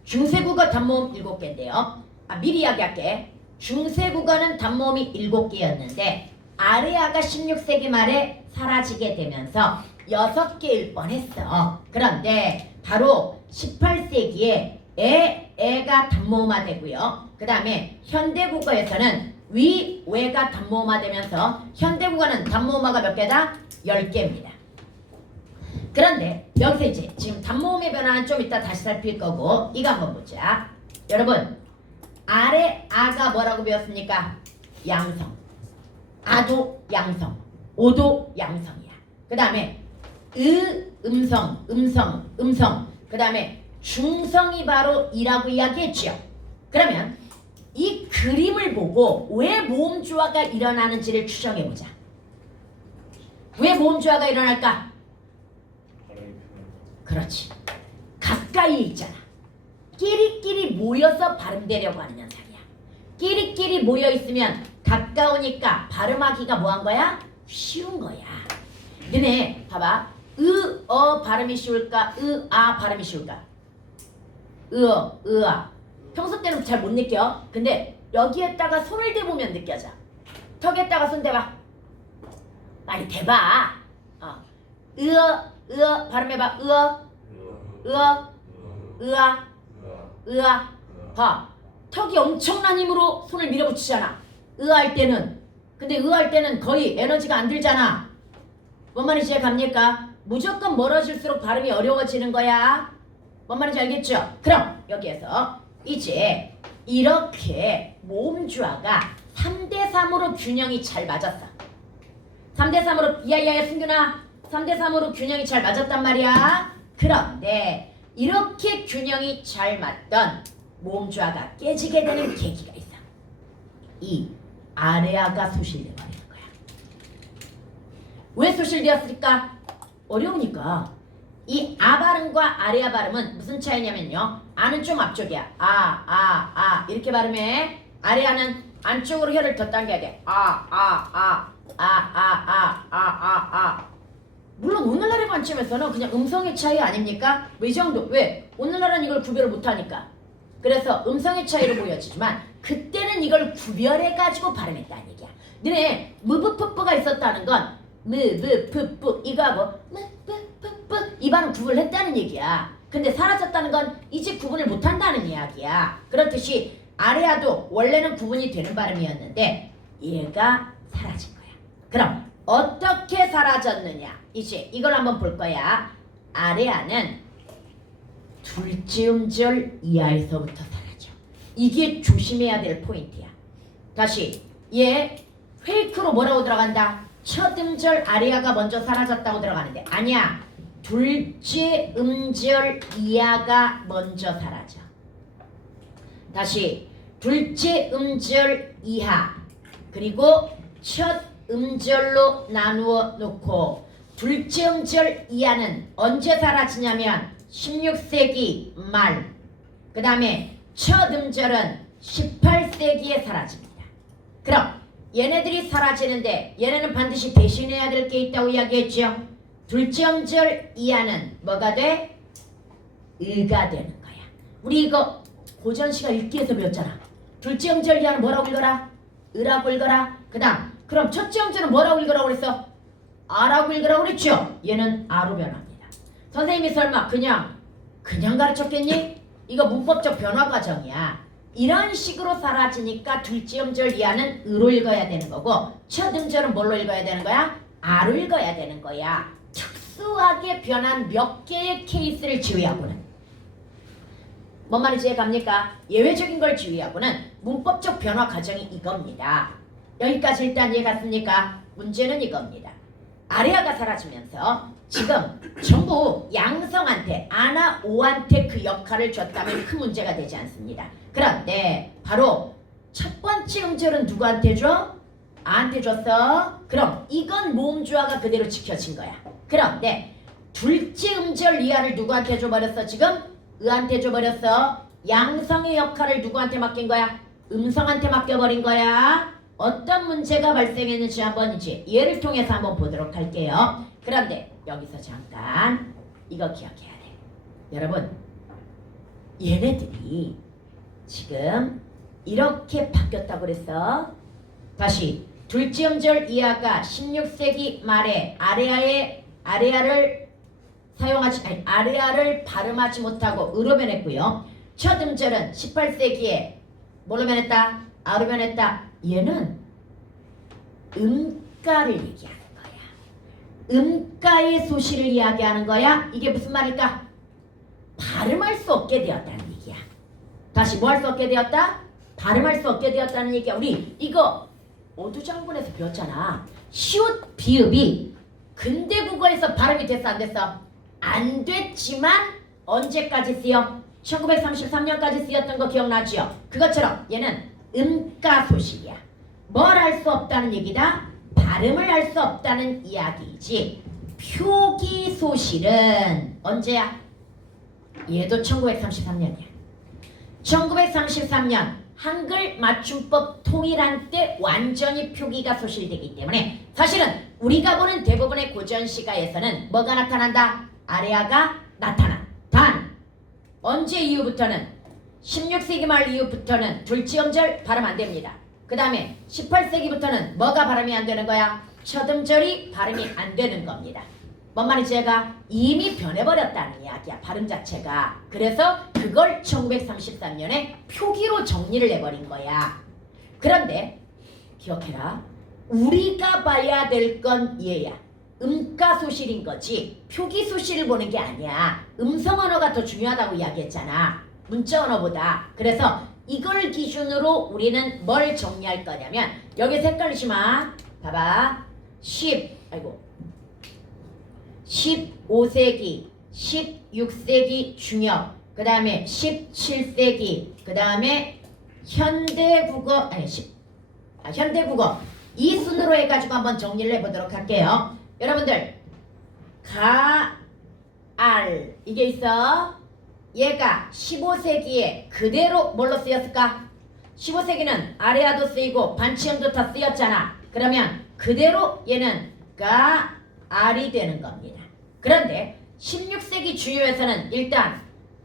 중세국어 단모음 7개인데요. 미리 이야기할게. 중세국어는 단모음이 7개였는데 아래아가 16세기 말에 사라지게 되면서 6개일 뻔했어. 그런데 바로 18세기에 애가 단모음화 되고요. 그 다음에 현대국어에서는 위, 외가 단모음화 되면서 현대국어는 단모음화가 몇 개다? 10개입니다. 그런데 여기서 이제 지금 단모음의 변화는 좀 이따 다시 살필 거고 이거 한번 보자. 여러분 아래 아가 뭐라고 배웠습니까? 양성. 아도 양성. 오도 양성이야. 그 다음에 음성. 그 다음에 중성이 바로 이라고 이야기했죠. 그러면 이 그림을 보고 왜 모음 조화가 일어나는지를 추정해보자. 왜 모음 조화가 일어날까? 그렇지. 가까이에 있잖아. 끼리끼리 모여서 발음되려고 하는 현상이야. 끼리끼리 모여있으면 가까우니까 발음하기가 뭐한 거야? 쉬운 거야. 너네 봐봐. 어 발음이 쉬울까? 아 발음이 쉬울까? 으아. 평소 때는 잘 못 느껴. 근데 여기에다가 손을 대보면 느껴져. 턱에다가 손 대봐. 빨리 대봐. 으어 발음해봐. 으아. 봐. 턱이 엄청난 힘으로 손을 밀어붙이잖아. 으할 때는. 근데 으할 때는 거의 에너지가 안 들잖아. 뭔 말인지 이해갑니까? 무조건 멀어질수록 발음이 어려워지는 거야. 뭔 말인지 알겠죠? 그럼 여기에서 이제 이렇게 모음 조화가 3대3으로 균형이 잘 맞았어. 3대3으로 야야야 승균아 3대3으로 균형이 잘 맞았단 말이야. 그런데 이렇게 균형이 잘 맞던 모음 조화가 깨지게 되는 계기가 있어. 이 아래아가 소실돼 버리는 거야. 왜 소실되었을까? 어려우니까. 이 아 발음과 아래아 발음은 무슨 차이냐면요. 아는 좀 앞쪽이야. 이렇게 발음해. 아래아는 안쪽으로 혀를 더 당겨야 돼. 물론 오늘날의 관점에서는 그냥 음성의 차이 아닙니까? 뭐 이 정도. 왜? 오늘날은 이걸 구별을 못하니까. 그래서 음성의 차이로 보여지지만 그때는 이걸 구별해가지고 발음했다는 얘기야. 너네 무브프프가 있었다는 건 무브프프 이거하고 무브프프 이 발음 구분했다는 얘기야. 근데 사라졌다는 건 이제 구분을 못한다는 이야기야. 그렇듯이 아래아도 원래는 구분이 되는 발음이었는데 얘가 사라진 거야. 그럼 어떻게 사라졌느냐? 이제 이걸 한번 볼 거야. 아래아는 둘째 음절 이하에서부터 사라져. 이게 조심해야 될 포인트야. 다시 얘 페이크로 뭐라고 들어간다? 첫 음절 아래아가 먼저 사라졌다고 들어가는데 아니야. 둘째 음절 이하가 먼저 사라져. 다시 둘째 음절 이하 그리고 첫 음절로 나누어 놓고 둘째 음절 이하는 언제 사라지냐면 16세기 말, 그 다음에 첫 음절은 18세기에 사라집니다. 그럼 얘네들이 사라지는데 얘네는 반드시 대신해야 될 게 있다고 이야기했죠. 둘째 음절 이하는 뭐가 돼? 의가 되는 거야. 우리 이거 고전 시간 읽기에서 배웠잖아. 둘째 음절 이하는 뭐라고 읽어라? 의라고 읽어라. 그 다음 그럼 첫째 음절은 뭐라고 읽으라고 그랬어? 아라고 읽으라고 그랬죠. 얘는 아로 변합니다. 선생님이 설마 그냥 가르쳤겠니? 이거 문법적 변화 과정이야. 이런 식으로 사라지니까 둘째 음절 이하는 의로 읽어야 되는 거고 첫 음절은 뭘로 읽어야 되는 거야? 아로 읽어야 되는 거야. 특수하게 변한 몇 개의 케이스를 지휘하고는 뭔 말인지 이해갑니까? 예외적인 걸 지휘하고는 문법적 변화 과정이 이겁니다. 여기까지 일단 이해갔습니까? 문제는 이겁니다. 아레아가 사라지면서 지금 전부 양성한테 아나 오한테 그 역할을 줬다면 큰 문제가 되지 않습니다. 그런데 바로 첫 번째 음절은 누구한테 줘? 아한테 줬어. 그럼 이건 모음주어가 그대로 지켜진 거야. 그런데 둘째 음절 이하를 누구한테 줘버렸어? 지금 의한테 줘버렸어. 양성의 역할을 누구한테 맡긴 거야? 음성한테 맡겨버린 거야. 어떤 문제가 발생했는지 한번 이제 예를 통해서 한번 보도록 할게요. 그런데 여기서 잠깐 이거 기억해야 돼. 여러분 얘네들이 지금 이렇게 바뀌었다고 그랬어. 다시 둘째 음절 이하가 16세기 말에 아레아를 발음하지 못하고 의로 변했고요. 첫 음절은 18세기에 뭘로 변했다? 아로 변했다. 얘는 음가를 얘기하는 거야. 음가의 소실을 이야기하는 거야. 이게 무슨 말일까? 발음할 수 없게 되었다는 얘기야. 다시 뭐 할 수 없게 되었다? 발음할 수 없게 되었다는 얘기야. 우리 이거 어두장군에서 배웠잖아. 시옷 비읍이 근대 국어에서 발음이 됐어 안 됐어? 안 됐지만 언제까지 쓰여? 1933년까지 쓰였던 거 기억나지요? 그것처럼 얘는 음가 소실이야. 뭘 할 수 없다는 얘기다? 발음을 할 수 없다는 이야기이지. 표기 소실은 언제야? 얘도 1933년이야. 1933년 한글 맞춤법 통일한 때 완전히 표기가 소실되기 때문에 사실은 우리가 보는 대부분의 고전 시가에서는 뭐가 나타난다? 아레아가 나타나. 단 언제 이후부터는 16세기 말 이후부터는 둘째 음절 발음 안 됩니다. 그 다음에 18세기부터는 뭐가 발음이 안 되는 거야? 첫 음절이 발음이 안 되는 겁니다. 뭔 말인지 제가 이미 변해버렸다는 이야기야. 발음 자체가. 그래서 그걸 1933년에 표기로 정리를 해버린 거야. 그런데 기억해라. 우리가 봐야 될 건 얘야. 음가 소실인 거지 표기 소실을 보는 게 아니야. 음성 언어가 더 중요하다고 이야기했잖아. 문자 언어보다. 그래서 이걸 기준으로 우리는 뭘 정리할 거냐면 여기 헷갈리지 마. 봐봐. 15세기, 16세기 중엽, 그 다음에 17세기, 그 다음에 현대국어, 현대국어 이 순으로 해가지고 한번 정리를 해보도록 할게요. 여러분들 알 이게 있어. 얘가 15세기에 그대로 뭘로 쓰였을까? 15세기는 아레아도 쓰이고 반치음도 다 쓰였잖아. 그러면 그대로 얘는 알이 되는 겁니다. 그런데 16세기 중요에서는 일단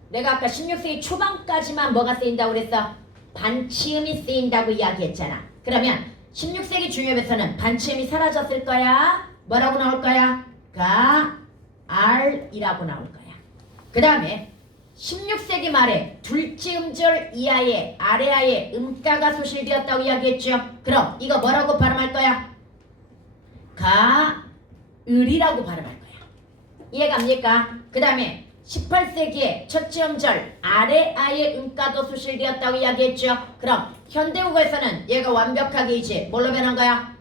내가 아까 16세기 초반까지만 뭐가 쓰인다고 그랬어? 반치음이 쓰인다고 이야기했잖아. 그러면 16세기 중엽에서는 반치음이 사라졌을 거야. 뭐라고 나올 거야? 알이라고 나올 거야. 그 다음에 16세기 말에 둘째 음절 이하의 아레아의 음가가 소실되었다고 이야기했죠. 그럼 이거 뭐라고 발음할 거야? 을이라고 발음할 거야. 이해갑니까? 그 다음에 18세기에 첫째 음절 아레아의 음가도 소실되었다고 이야기했죠. 그럼 현대국어에서는 얘가 완벽하게 이제 뭘로 변한 거야?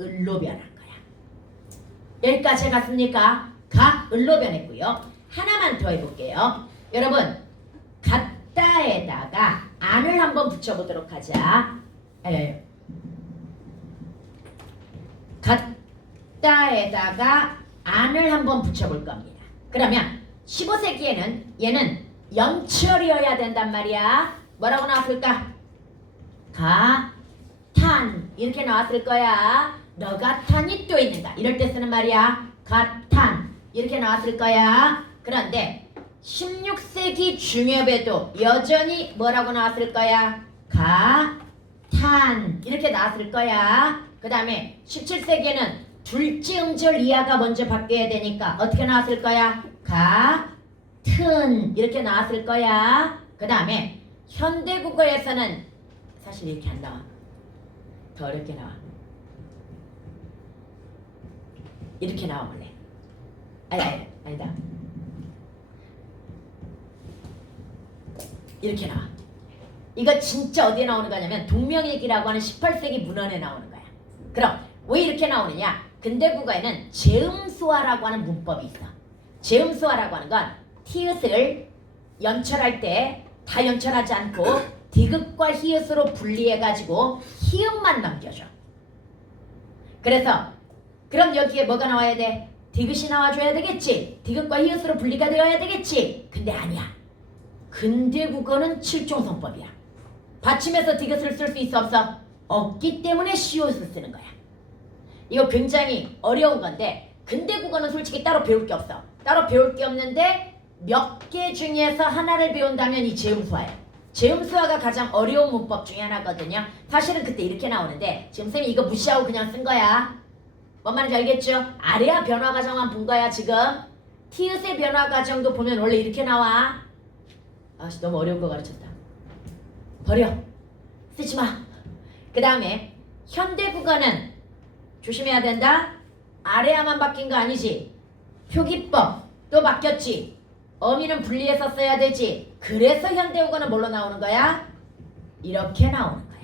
을로 변한 거야. 여기까지 해갔습니까? 을로 변했고요. 하나만 더 해볼게요. 여러분 같다에다가 안을 한번 붙여보도록 하자. 같다에다가 안을 한번 붙여볼 겁니다. 그러면 15세기에는 얘는 연철이어야 된단 말이야. 뭐라고 나왔을까? 가, 탄 이렇게 나왔을 거야. 너가 탄이 또 있는가 이럴 때 쓰는 말이야. 가, 탄 이렇게 나왔을 거야. 그런데 16세기 중엽에도 여전히 뭐라고 나왔을 거야? 가, 탄 이렇게 나왔을 거야. 그 다음에 17세기에는 둘째 음절 이하가 먼저 바뀌어야 되니까 어떻게 나왔을 거야? 가, 튼 이렇게 나왔을 거야. 그 다음에 현대국어에서는 사실 이렇게 안 나와. 더 어렵게 나와. 이렇게 나와 원래. 아니다. 이렇게 나와. 이거 진짜 어디에 나오는 거냐면 동명이기라고 하는 18세기 문헌에 나오는 거야. 그럼 왜 이렇게 나오느냐? 근대국어에는 제음수화라고 하는 문법이 있어. 제음수화라고 하는 건 티읕을 연철할 때 다 연철하지 않고 디귿과 히읗으로 분리해가지고 히읗만 남겨줘. 그래서 그럼 여기에 뭐가 나와야 돼? 디귿이 나와줘야 되겠지. 디귿과 히읗으로 분리가 되어야 되겠지. 근데 아니야. 근대국어는 7종 성법이야. 받침에서 디귿을 쓸 수 있어 없어? 없기 때문에 시옷을 쓰는 거야. 이거 굉장히 어려운 건데 근대국어는 솔직히 따로 배울 게 없어. 따로 배울 게 없는데 몇 개 중에서 하나를 배운다면 이 제음수화예요. 제음수화가 가장 어려운 문법 중에 하나거든요. 사실은 그때 이렇게 나오는데 지금 쌤이 이거 무시하고 그냥 쓴 거야. 뭔 말인지 알겠죠? 아래아 변화 과정만 본 거야 지금. 티읕의 변화 과정도 보면 원래 이렇게 나와. 아씨 너무 어려운 거 가르쳤다. 버려. 쓰지 마. 그 다음에 현대국어는 조심해야 된다. 아래아만 바뀐 거 아니지. 표기법 또 바뀌었지. 어미는 분리해서 써야 되지. 그래서 현대국어는 뭘로 나오는 거야? 이렇게 나오는 거야.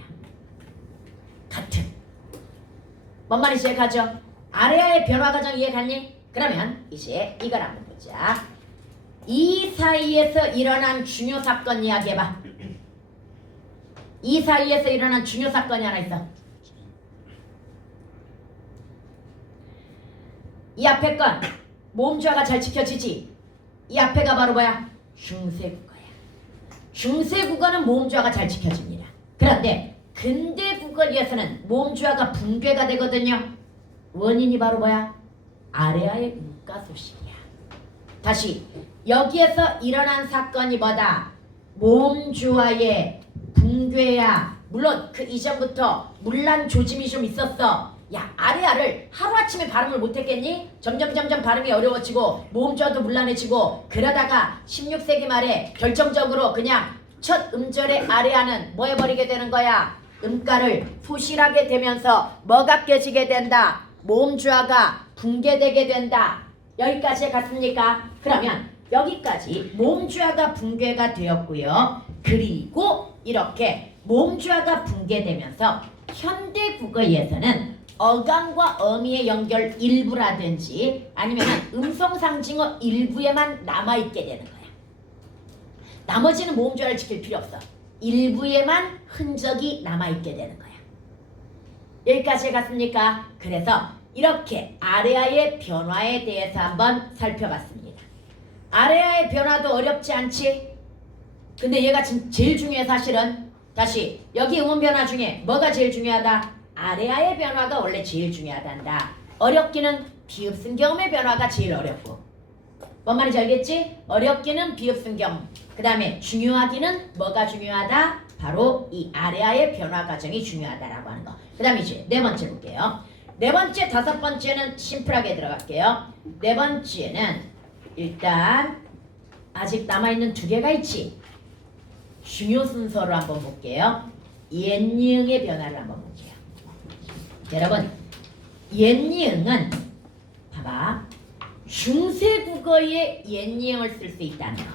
같은. 뭔 말인지 이해가죠? 아래아의 변화 과정 이해갔니? 그러면 이제 이걸 한번 보자. 이 사이에서 일어난 중요 사건 이야기해봐. 이 사이에서 일어난 중요 사건이 하나 있어. 이 앞에 건 모음주어가 잘 지켜지지. 이 앞에가 바로 뭐야? 중세국어야. 중세국어는 모음주어가 잘 지켜집니다. 그런데 근대국어에서는 모음주어가 붕괴가 되거든요. 원인이 바로 뭐야? 아래아의 문과소식이야. 다시 여기에서 일어난 사건이 뭐다? 모음주어의 붕괴야. 물론 그 이전부터 물란 조짐이 좀 있었어. 야 아래아를 하루아침에 발음을 못했겠니? 점점 발음이 어려워지고 모음주어도 물란해지고 그러다가 16세기 말에 결정적으로 그냥 첫 음절의 아래아는 뭐 해버리게 되는 거야? 음가를 소실하게 되면서 뭐가 깨지게 된다? 모음주어가 붕괴되게 된다. 여기까지 갔습니까? 그러면 여기까지 모음주어가 붕괴가 되었고요. 그리고 이렇게 모음주어가 붕괴되면서 현대국어에서는 어감과 어미의 연결 일부라든지 아니면 음성상징어 일부에만 남아있게 되는 거야. 나머지는 모음주어를 지킬 필요 없어. 일부에만 흔적이 남아있게 되는 거야. 여기까지 갔습니까? 그래서 이렇게 아래아의 변화에 대해서 한번 살펴봤습니다. 아래아의 변화도 어렵지 않지? 근데 얘가 제일 중요해 사실은. 다시 여기 음운 변화 중에 뭐가 제일 중요하다? 아래아의 변화가 원래 제일 중요하단다. 어렵기는 비읍승경음의 변화가 제일 어렵고. 뭔 말인지 알겠지? 어렵기는 비읍승경. 그 다음에 중요하기는 뭐가 중요하다? 바로 이 아래아의 변화 과정이 중요하다라고 하는 거. 그 다음에 이제 네 번째 볼게요. 네 번째, 다섯 번째는 심플하게 들어갈게요. 네 번째는 일단 아직 남아있는 두 개가 있지. 중요 순서로 한번 볼게요. 옛니응의 변화를 한번 볼게요. 여러분 옛니응은 봐봐. 중세국어의 옛니응을 쓸 수 있다는 거.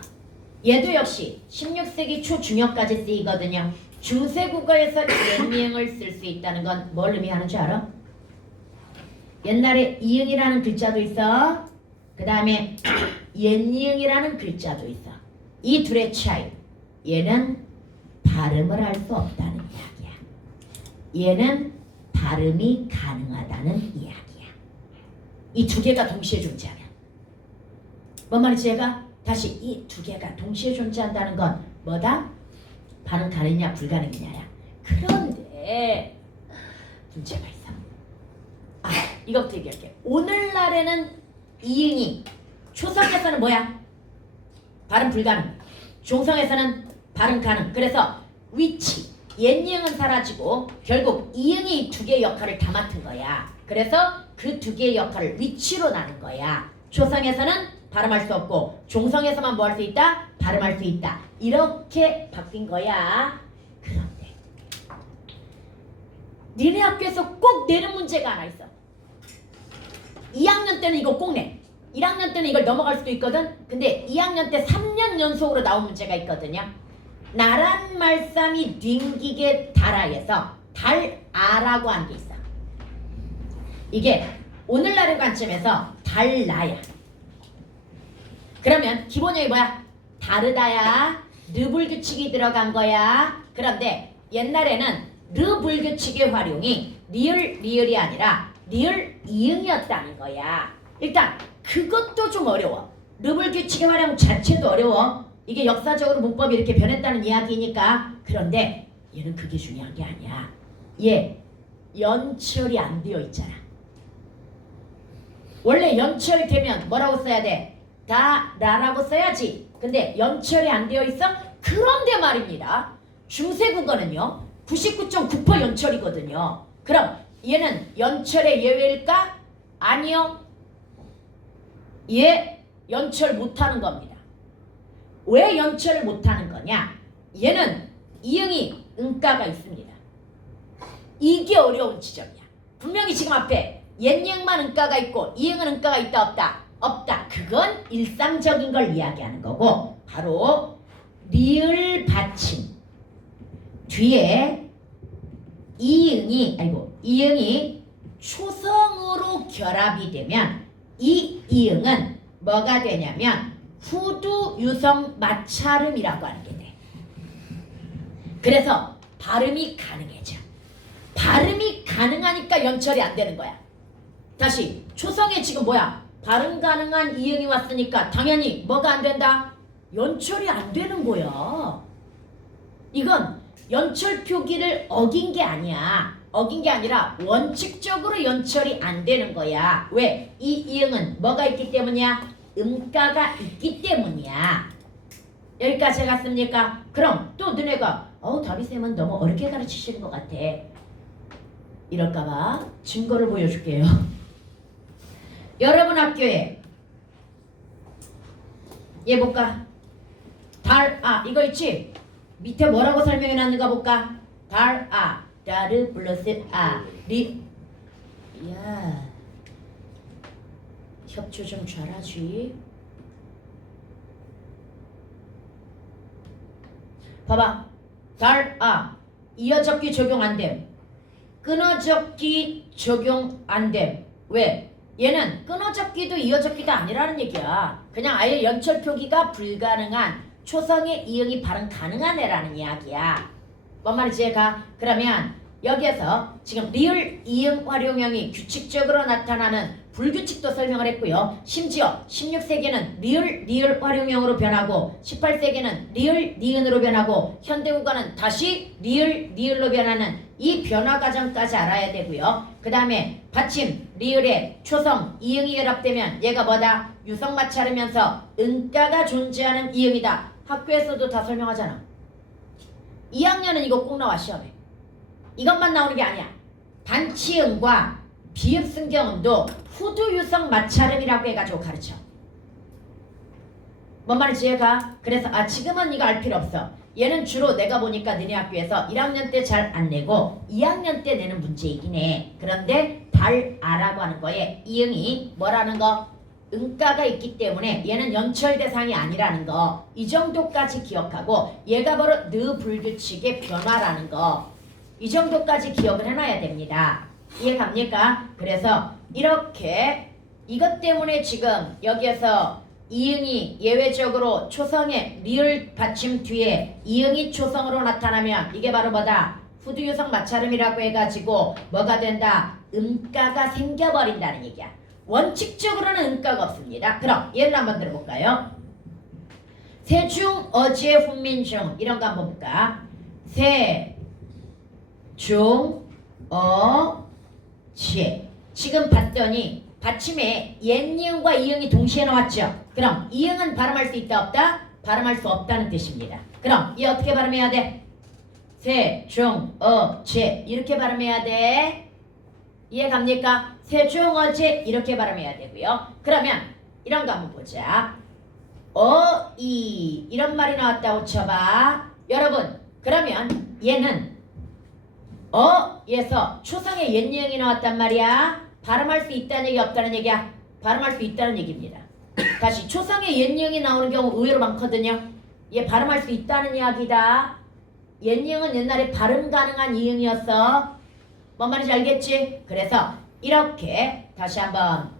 얘도 역시 16세기 초 중엽까지 쓰이거든요. 중세국어에서 옛니응을 쓸 수 있다는 건 뭘 의미하는 줄 알아? 옛날에 이응이라는 글자도 있어. 그 다음에 옛니응이라는 글자도 있어. 이 둘의 차이. 얘는 발음을 할 수 없다는 이야기야. 얘는 발음이 가능하다는 이야기야. 이 두 개가 동시에 존재하면. 뭔 말인지 얘가? 다시 이 두 개가 동시에 존재한다는 건 뭐다? 발음 가능이냐 불가능이냐야. 그런데 문제가 있어. 아, 이것부터 얘기할게. 오늘날에는 이응이 초성에서는 뭐야? 발음 불가능. 중성에서는 발음 가능. 그래서 위치, 옛이응은 사라지고 결국 이응이 두 개의 역할을 다 맡은 거야. 그래서 그 두 개의 역할을 위치로 나눈 거야. 초성에서는 발음할 수 없고 중성에서만 뭐 할 수 있다? 발음할 수 있다. 이렇게 바뀐 거야. 그런데 니네 학교에서 꼭 내는 문제가 하나 있어. 2학년 때는 이거 꼭 내. 1학년 때는 이걸 넘어갈 수도 있거든. 근데 2학년 때 3년 연속으로 나온 문제가 있거든요. 나란 말싸미 뒹기게 달아에서 달아라고 한 게 있어. 이게 오늘날의 관점에서 달라야. 그러면 기본형이 뭐야? 다르다야. 르불규칙이 들어간 거야. 그런데 옛날에는 르불규칙의 활용이 리을이 아니라 리을 이응이었다는 거야. 일단 그것도 좀 어려워. 르불규칙의 활용 자체도 어려워. 이게 역사적으로 문법이 이렇게 변했다는 이야기니까. 그런데 얘는 그게 중요한 게 아니야. 얘 연철이 안 되어 있잖아. 원래 연철되면 뭐라고 써야 돼? 다라라고 써야지. 근데 연철이 안 되어 있어? 그런데 말입니다. 중세 국어는요 99.9% 연철이거든요. 그럼 얘는 연철의 예외일까? 아니요. 얘 연철 못하는 겁니다. 왜 연철을 못하는 거냐? 얘는 이응이 응가가 있습니다. 이게 어려운 지점이야. 분명히 지금 앞에 옛이응만 응가가 있고 이응은 응가가 있다 없다? 없다. 그건 일상적인 걸 이야기하는 거고 바로 리을 받침 뒤에 이응이 초성으로 결합이 되면 이 이응은 뭐가 되냐면 후두 유성 마찰음이라고 하는 게 돼. 그래서 발음이 가능해져. 발음이 가능하니까 연철이 안 되는 거야. 다시 초성에 지금 뭐야? 발음 가능한 이응이 왔으니까 당연히 뭐가 안 된다? 연철이 안 되는 거야. 이건 연철 표기를 어긴 게 아니야. 어긴 게 아니라 원칙적으로 연철이 안 되는 거야. 왜? 이 이응은 뭐가 있기 때문이야? 음가가 있기 때문이야. 여기까지 갔습니까? 그럼 또 너네가 다비쌤은 너무 어렵게 가르치시는 것 같아. 이럴까봐 증거를 보여줄게요. 여러분 학교에 얘 볼까? 이거 있지? 밑에 뭐라고 설명해 놨는가 볼까? 다르 플러스 리. 야, 협조 좀 잘하지. 봐봐. 이어적기 적용 안 됨. 끊어적기 적용 안 됨. 왜? 얘는 끊어적기도 이어적기도 아니라는 얘기야. 그냥 아예 연철 표기가 불가능한 초성의 이응이 발음 가능한 애라는 이야기야. 뭔 말인지 얘가? 그러면 여기에서 지금 리을 이응 활용형이 규칙적으로 나타나는 불규칙도 설명을 했고요. 심지어 16세기는 리을 활용형으로 변하고 18세기는 리을 니은으로 변하고 현대국어는 다시 리을로 변하는 이 변화 과정까지 알아야 되고요. 그 다음에 받침 리을에 초성 이응이 결합되면 얘가 뭐다? 유성 마찰하면서 응가가 존재하는 이응이다. 학교에서도 다 설명하잖아. 2학년은 이거 꼭 나와 시험에. 이것만 나오는 게 아니야. 단치응과 비읍승경음도 후두유성 마찰음이라고 해가지고 가르쳐. 뭔 말인지 이해가? 그래서 지금은 이거 알 필요 없어. 얘는 주로 내가 보니까 너네 학교에서 1학년 때 잘 안 내고 2학년 때 내는 문제이긴 해. 그런데 달아라고 하는 거에 이응이 뭐라는 거? 응가가 있기 때문에 얘는 연철 대상이 아니라는 거. 이 정도까지 기억하고 얘가 바로 느불규칙의 변화라는 거. 이 정도까지 기억을 해놔야 됩니다. 이해갑니까? 그래서 이렇게 이것 때문에 지금 여기에서 이응이 예외적으로 초성의 리을 받침 뒤에 이응이 초성으로 나타나면 이게 바로 뭐다? 후두유성 마찰음이라고 해가지고 뭐가 된다? 음가가 생겨버린다는 얘기야. 원칙적으로는 음가가 없습니다. 그럼 예를 한번 들어볼까요? 세중 어제 훈민중 이런 거 한번 볼까? 세중 어제 지금 봤더니 받침에 옛니은과 이응이 동시에 나왔죠. 그럼 이응은 발음할 수 있다 없다? 발음할 수 없다는 뜻입니다. 그럼 이 어떻게 발음해야 돼? 세중 어제 이렇게 발음해야 돼. 이해 갑니까? 세중 어제 이렇게 발음해야 되고요. 그러면 이런 거 한번 보자. 어이 이런 말이 나왔다고 쳐봐. 여러분 그러면 얘는 어에서 초성의 옛니응이 나왔단 말이야. 발음할 수 있다는 얘기 없다는 얘기야? 발음할 수 있다는 얘기입니다. 다시 초성의 옛니응이 나오는 경우 의외로 많거든요. 얘 발음할 수 있다는 이야기다. 옛니응은 옛날에 발음 가능한 이응이었어. 뭔 말인지 알겠지? 그래서 이렇게 다시 한번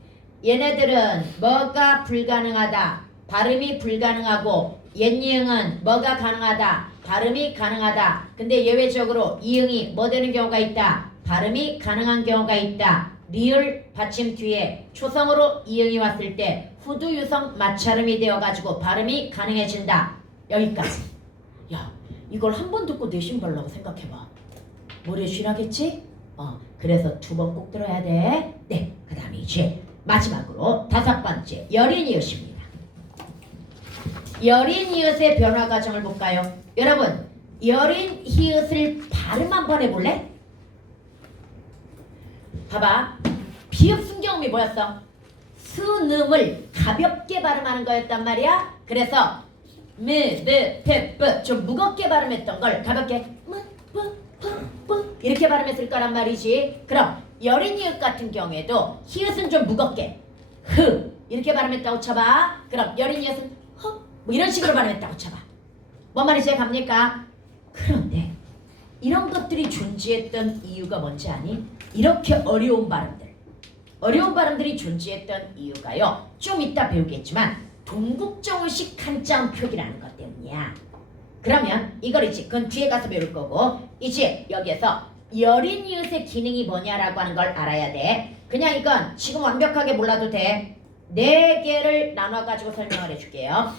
얘네들은 뭐가 불가능하다. 발음이 불가능하고 옛니응은 뭐가 가능하다. 발음이 가능하다. 근데 예외적으로 이응이 뭐 되는 경우가 있다. 발음이 가능한 경우가 있다. 리을 받침 뒤에 초성으로 이응이 왔을 때 후두 유성 맞찰음이 되어가지고 발음이 가능해진다. 여기까지. 야 이걸 한 번 듣고 내신 보려고 생각해봐. 머리에 쥐나겠지? 그래서 두 번 꼭 들어야 돼. 네, 그 다음에 이제 마지막으로 다섯 번째 여린 이웃입니다. 여린 이웃의 변화 과정을 볼까요? 여러분 여린 이웃을 발음 한번 해볼래? 봐봐. 비읍 순경음이 뭐였어? 스음을 가볍게 발음하는 거였단 말이야. 그래서 좀 무겁게 발음했던 걸 가볍게 이렇게 발음했을 거란 말이지. 그럼 여린 이웃 같은 경우에도 히읗은 좀 무겁게 흐 이렇게 발음했다고 쳐봐. 그럼 여린 이웃은 허 뭐 이런 식으로 발음했다고 쳐봐. 뭔 말인지 갑니까? 그런데 이런 것들이 존재했던 이유가 뭔지 아니? 이렇게 어려운 발음들이 존재했던 이유가요. 좀 이따 배우겠지만 동국정식 한자음 표기라는 것 때문이야. 그러면 이걸 그건 뒤에 가서 배울 거고 이제 여기에서 여린 이웃의 기능이 뭐냐라고 하는 걸 알아야 돼. 그냥 이건 지금 완벽하게 몰라도 돼. 네 개를 나눠가지고 설명을 해줄게요.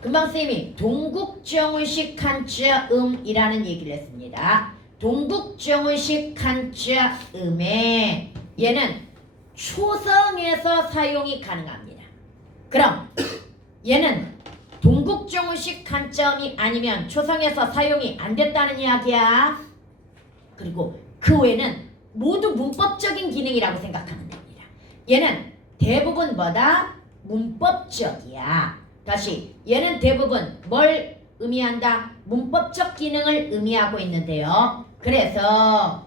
금방 선생님이 동국정식 한자음이라는 얘기를 했습니다. 동국정식 한자음에 얘는 초성에서 사용이 가능합니다. 그럼 얘는 동국정식 한자음이 아니면 초성에서 사용이 안 됐다는 이야기야. 그리고 그 외에는 모두 문법적인 기능이라고 생각하면 됩니다. 얘는 대부분 뭐다? 문법적이야. 다시 얘는 대부분 뭘 의미한다? 문법적 기능을 의미하고 있는데요. 그래서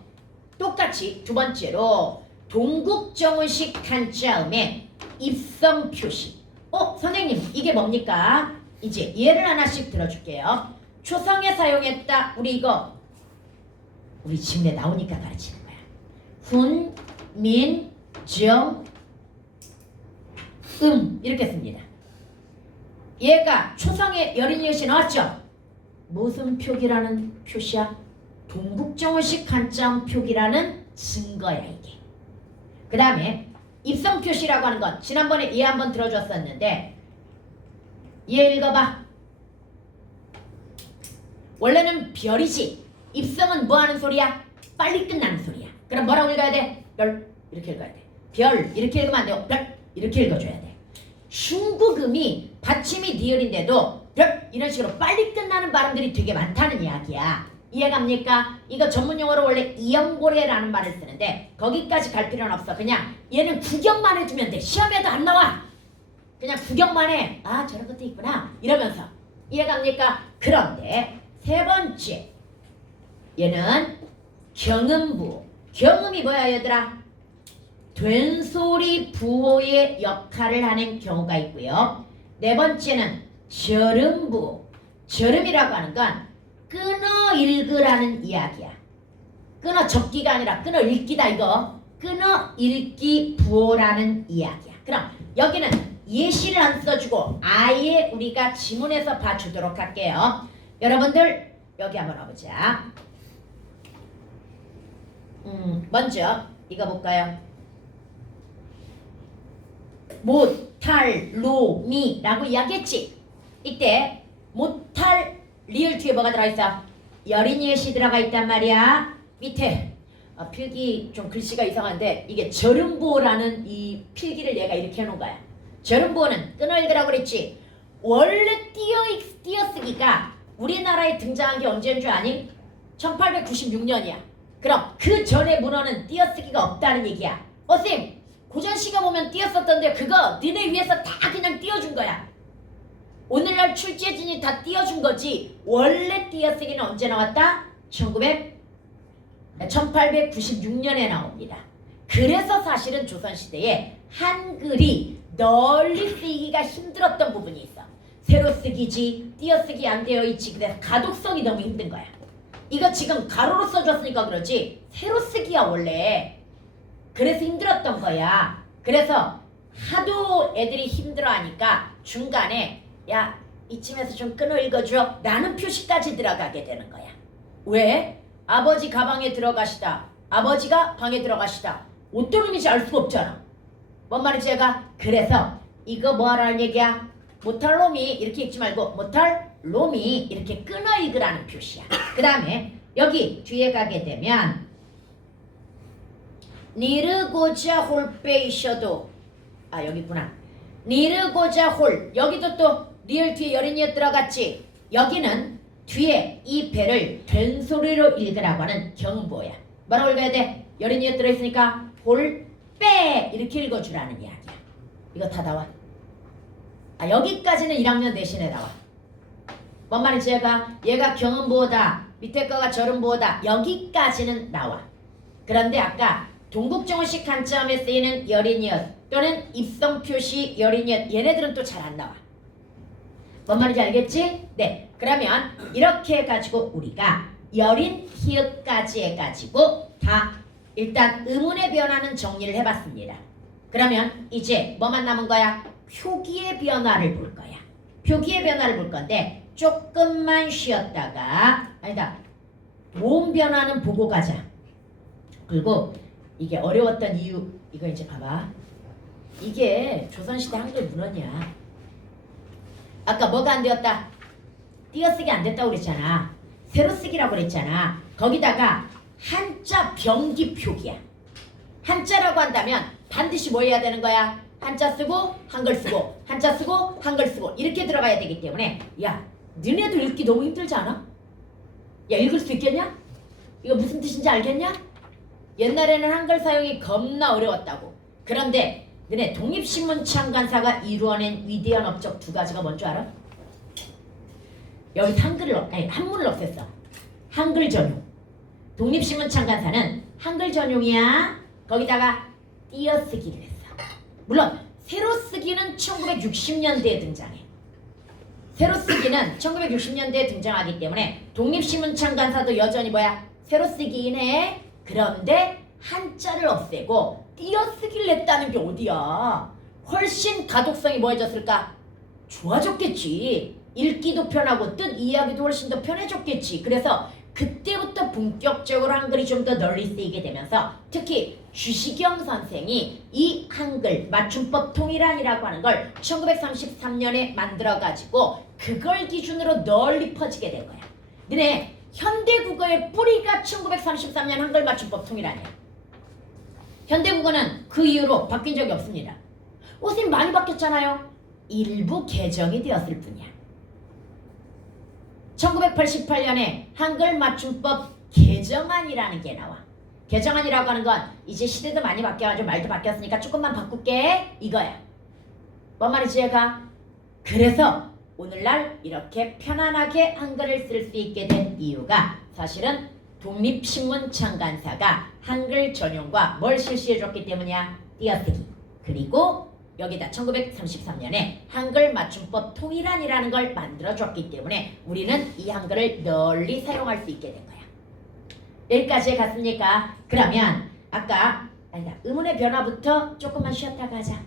똑같이 두 번째로 동국정식 한자음의 입성 표시. 선생님 이게 뭡니까? 이제 예를 하나씩 들어줄게요. 초성에 사용했다. 우리 집에 나오니까 가르치는 거야. 훈, 민, 정, 이렇게 씁니다. 얘가 초성에 여린 이웃이 나왔죠? 무슨 표기라는 표시야? 동국정식 한자음 표기라는 증거야 이게. 그 다음에 입성 표시라고 하는 건 지난번에 얘 한번 들어줬었는데 얘 읽어봐. 원래는 별이지. 입성은 뭐 하는 소리야? 빨리 끝나는 소리야. 그럼 뭐라고 읽어야 돼? 별 이렇게 읽어야 돼. 별 이렇게 읽으면 안 돼요. 별 이렇게 읽어줘야 돼. 중국음이 받침이 니을인데도 별 이런 식으로 빨리 끝나는 발음들이 되게 많다는 이야기야. 이해갑니까? 이거 전문용어로 원래 이연고래라는 말을 쓰는데 거기까지 갈 필요는 없어. 그냥 얘는 구경만 해주면 돼. 시험에도 안 나와. 그냥 구경만 해. 아 저런 것도 있구나 이러면서. 이해갑니까? 그런데 세 번째 얘는 경음부. 경음이 뭐야 얘들아? 된소리 부호의 역할을 하는 경우가 있고요. 네 번째는 절음부. 절음이라고 하는 건 끊어 읽으라는 이야기야. 끊어 적기가 아니라 끊어 읽기다 이거. 끊어 읽기 부호라는 이야기야. 그럼 여기는 예시를 안 써주고 아예 우리가 지문에서 봐주도록 할게요. 여러분들 여기 한번 와보자. 먼저 이거 볼까요? 못, 탈, 로, 미 라고 이야기했지. 이때 못할 리을 뒤에 뭐가 들어있어? 여린이엇이 들어가 있단 말이야. 밑에 필기 좀 글씨가 이상한데 이게 저름보라는 이 필기를 얘가 이렇게 해놓은 거야. 저름보는 끊어 읽으라고 그랬지. 원래 띄어쓰기가 우리나라에 등장한 게 언제인 줄 아니? 1896년이야. 그럼 그 전에 문헌은 띄어쓰기가 없다는 얘기야. 쌤, 고전시가 보면 띄었었던데 그거 너네 위해서 다 그냥 띄워준 거야. 오늘날 출제진이 다 띄워준 거지. 원래 띄어쓰기는 언제 나왔다? 1896년에 나옵니다. 그래서 사실은 조선시대에 한글이 널리 쓰이기가 힘들었던 부분이 있어. 세로 쓰기지 띄어쓰기 안 되어 있지. 그래서 가독성이 너무 힘든 거야. 이거 지금 가로로 써줬으니까 그러지 세로 쓰기야 원래. 그래서 힘들었던 거야. 그래서 하도 애들이 힘들어하니까 중간에 야 이쯤에서 좀 끊어 읽어줘 라는 표시까지 들어가게 되는 거야. 왜? 아버지 가방에 들어가시다. 아버지가 방에 들어가시다. 어떤 의미인지 알 수가 없잖아. 뭔 말인지 얘가? 그래서 이거 뭐 하라는 얘기야? 못할 놈이 이렇게 읽지 말고 못할 놈이 이렇게 끊어 읽으라는 표시야. 그 다음에 여기 뒤에 가게 되면 니르고자 홀빼이셔도 여기 있구나. 니르고자 홀 여기도 또 리을 뒤에 여린이엇 들어갔지. 여기는 뒤에 이 배를 된소리로 읽으라고 하는 경보야. 뭐라고 읽어야 돼? 여린이엇 들어있으니까 홀빼 이렇게 읽어주라는 이야기야. 이거 다 나와. 여기까지는 1학년 내신에 나와. 뭔 말인지 얘가 경음보다 밑에 거가 저음보다 여기까지는 나와. 그런데 아까 동국정원식 한자음에 쓰이는 여린이엇 또는 입성표시 여린이엇 얘네들은 또 잘 안 나와. 뭔 말인지 알겠지? 네. 그러면 이렇게 해가지고 우리가 여린 히읗까지 해가지고 다 일단 의문의 변화는 정리를 해봤습니다. 그러면 이제 뭐만 남은 거야? 표기의 변화를 볼 거야. 표기의 변화를 볼 건데 조금만 쉬었다가 아니다. 모음 변화는 보고 가자. 그리고 이게 어려웠던 이유 이거 이제 봐봐. 이게 조선시대 한글 문헌이야. 아까 뭐가 안 되었다? 띄어쓰기 안 됐다고 그랬잖아. 세로쓰기라고 그랬잖아. 거기다가 한자 병기 표기야. 한자라고 한다면 반드시 뭐 해야 되는 거야? 한자 쓰고 한글 쓰고 한자 쓰고 한글 쓰고 이렇게 들어가야 되기 때문에 야 너네들 읽기 너무 힘들지 않아? 야 읽을 수 있겠냐? 이거 무슨 뜻인지 알겠냐? 옛날에는 한글 사용이 겁나 어려웠다고. 그런데 너네 독립신문창간사가 이루어낸 위대한 업적 두 가지가 뭔 줄 알아? 여기 한문을 없앴어. 한글 전용. 독립신문창간사는 한글 전용이야. 거기다가 띄어쓰기를 했어. 물론 세로쓰기는 1960년대에 등장해. 세로쓰기는 1960년대에 등장하기 때문에 독립신문창간사도 여전히 뭐야? 세로쓰기인 해. 그런데 한자를 없애고 띄어쓰기를 냈다는 게 어디야? 훨씬 가독성이 뭐해졌을까? 좋아졌겠지. 읽기도 편하고 뜻 이해하기도 훨씬 더 편해졌겠지. 그래서 그때부터 본격적으로 한글이 좀 더 널리 쓰이게 되면서 특히 주시경 선생이 이 한글 맞춤법 통일안이라고 하는 걸 1933년에 만들어가지고 그걸 기준으로 널리 퍼지게 된 거야. 너네 현대국어의 뿌리가 1933년 한글 맞춤법 통일안이야. 현대국어는 그 이후로 바뀐 적이 없습니다. 선생님 많이 바뀌었잖아요. 일부 개정이 되었을 뿐이야. 1988년에 한글 맞춤법 개정안이라는 게 나와. 개정안이라고 하는 건 이제 시대도 많이 바뀌어가지고 말도 바뀌었으니까 조금만 바꿀게 이거야. 뭔 말인지 얘가? 그래서 오늘날 이렇게 편안하게 한글을 쓸 수 있게 된 이유가 사실은 독립신문창간사가 한글 전용과 뭘 실시해줬기 때문이야? 띄어쓰기. 그리고 여기다 1933년에 한글 맞춤법 통일안이라는 걸 만들어줬기 때문에 우리는 이 한글을 널리 사용할 수 있게 된 거야. 여기까지 갔습니까? 그러면 아까 의문의 변화부터 조금만 쉬었다가 하자.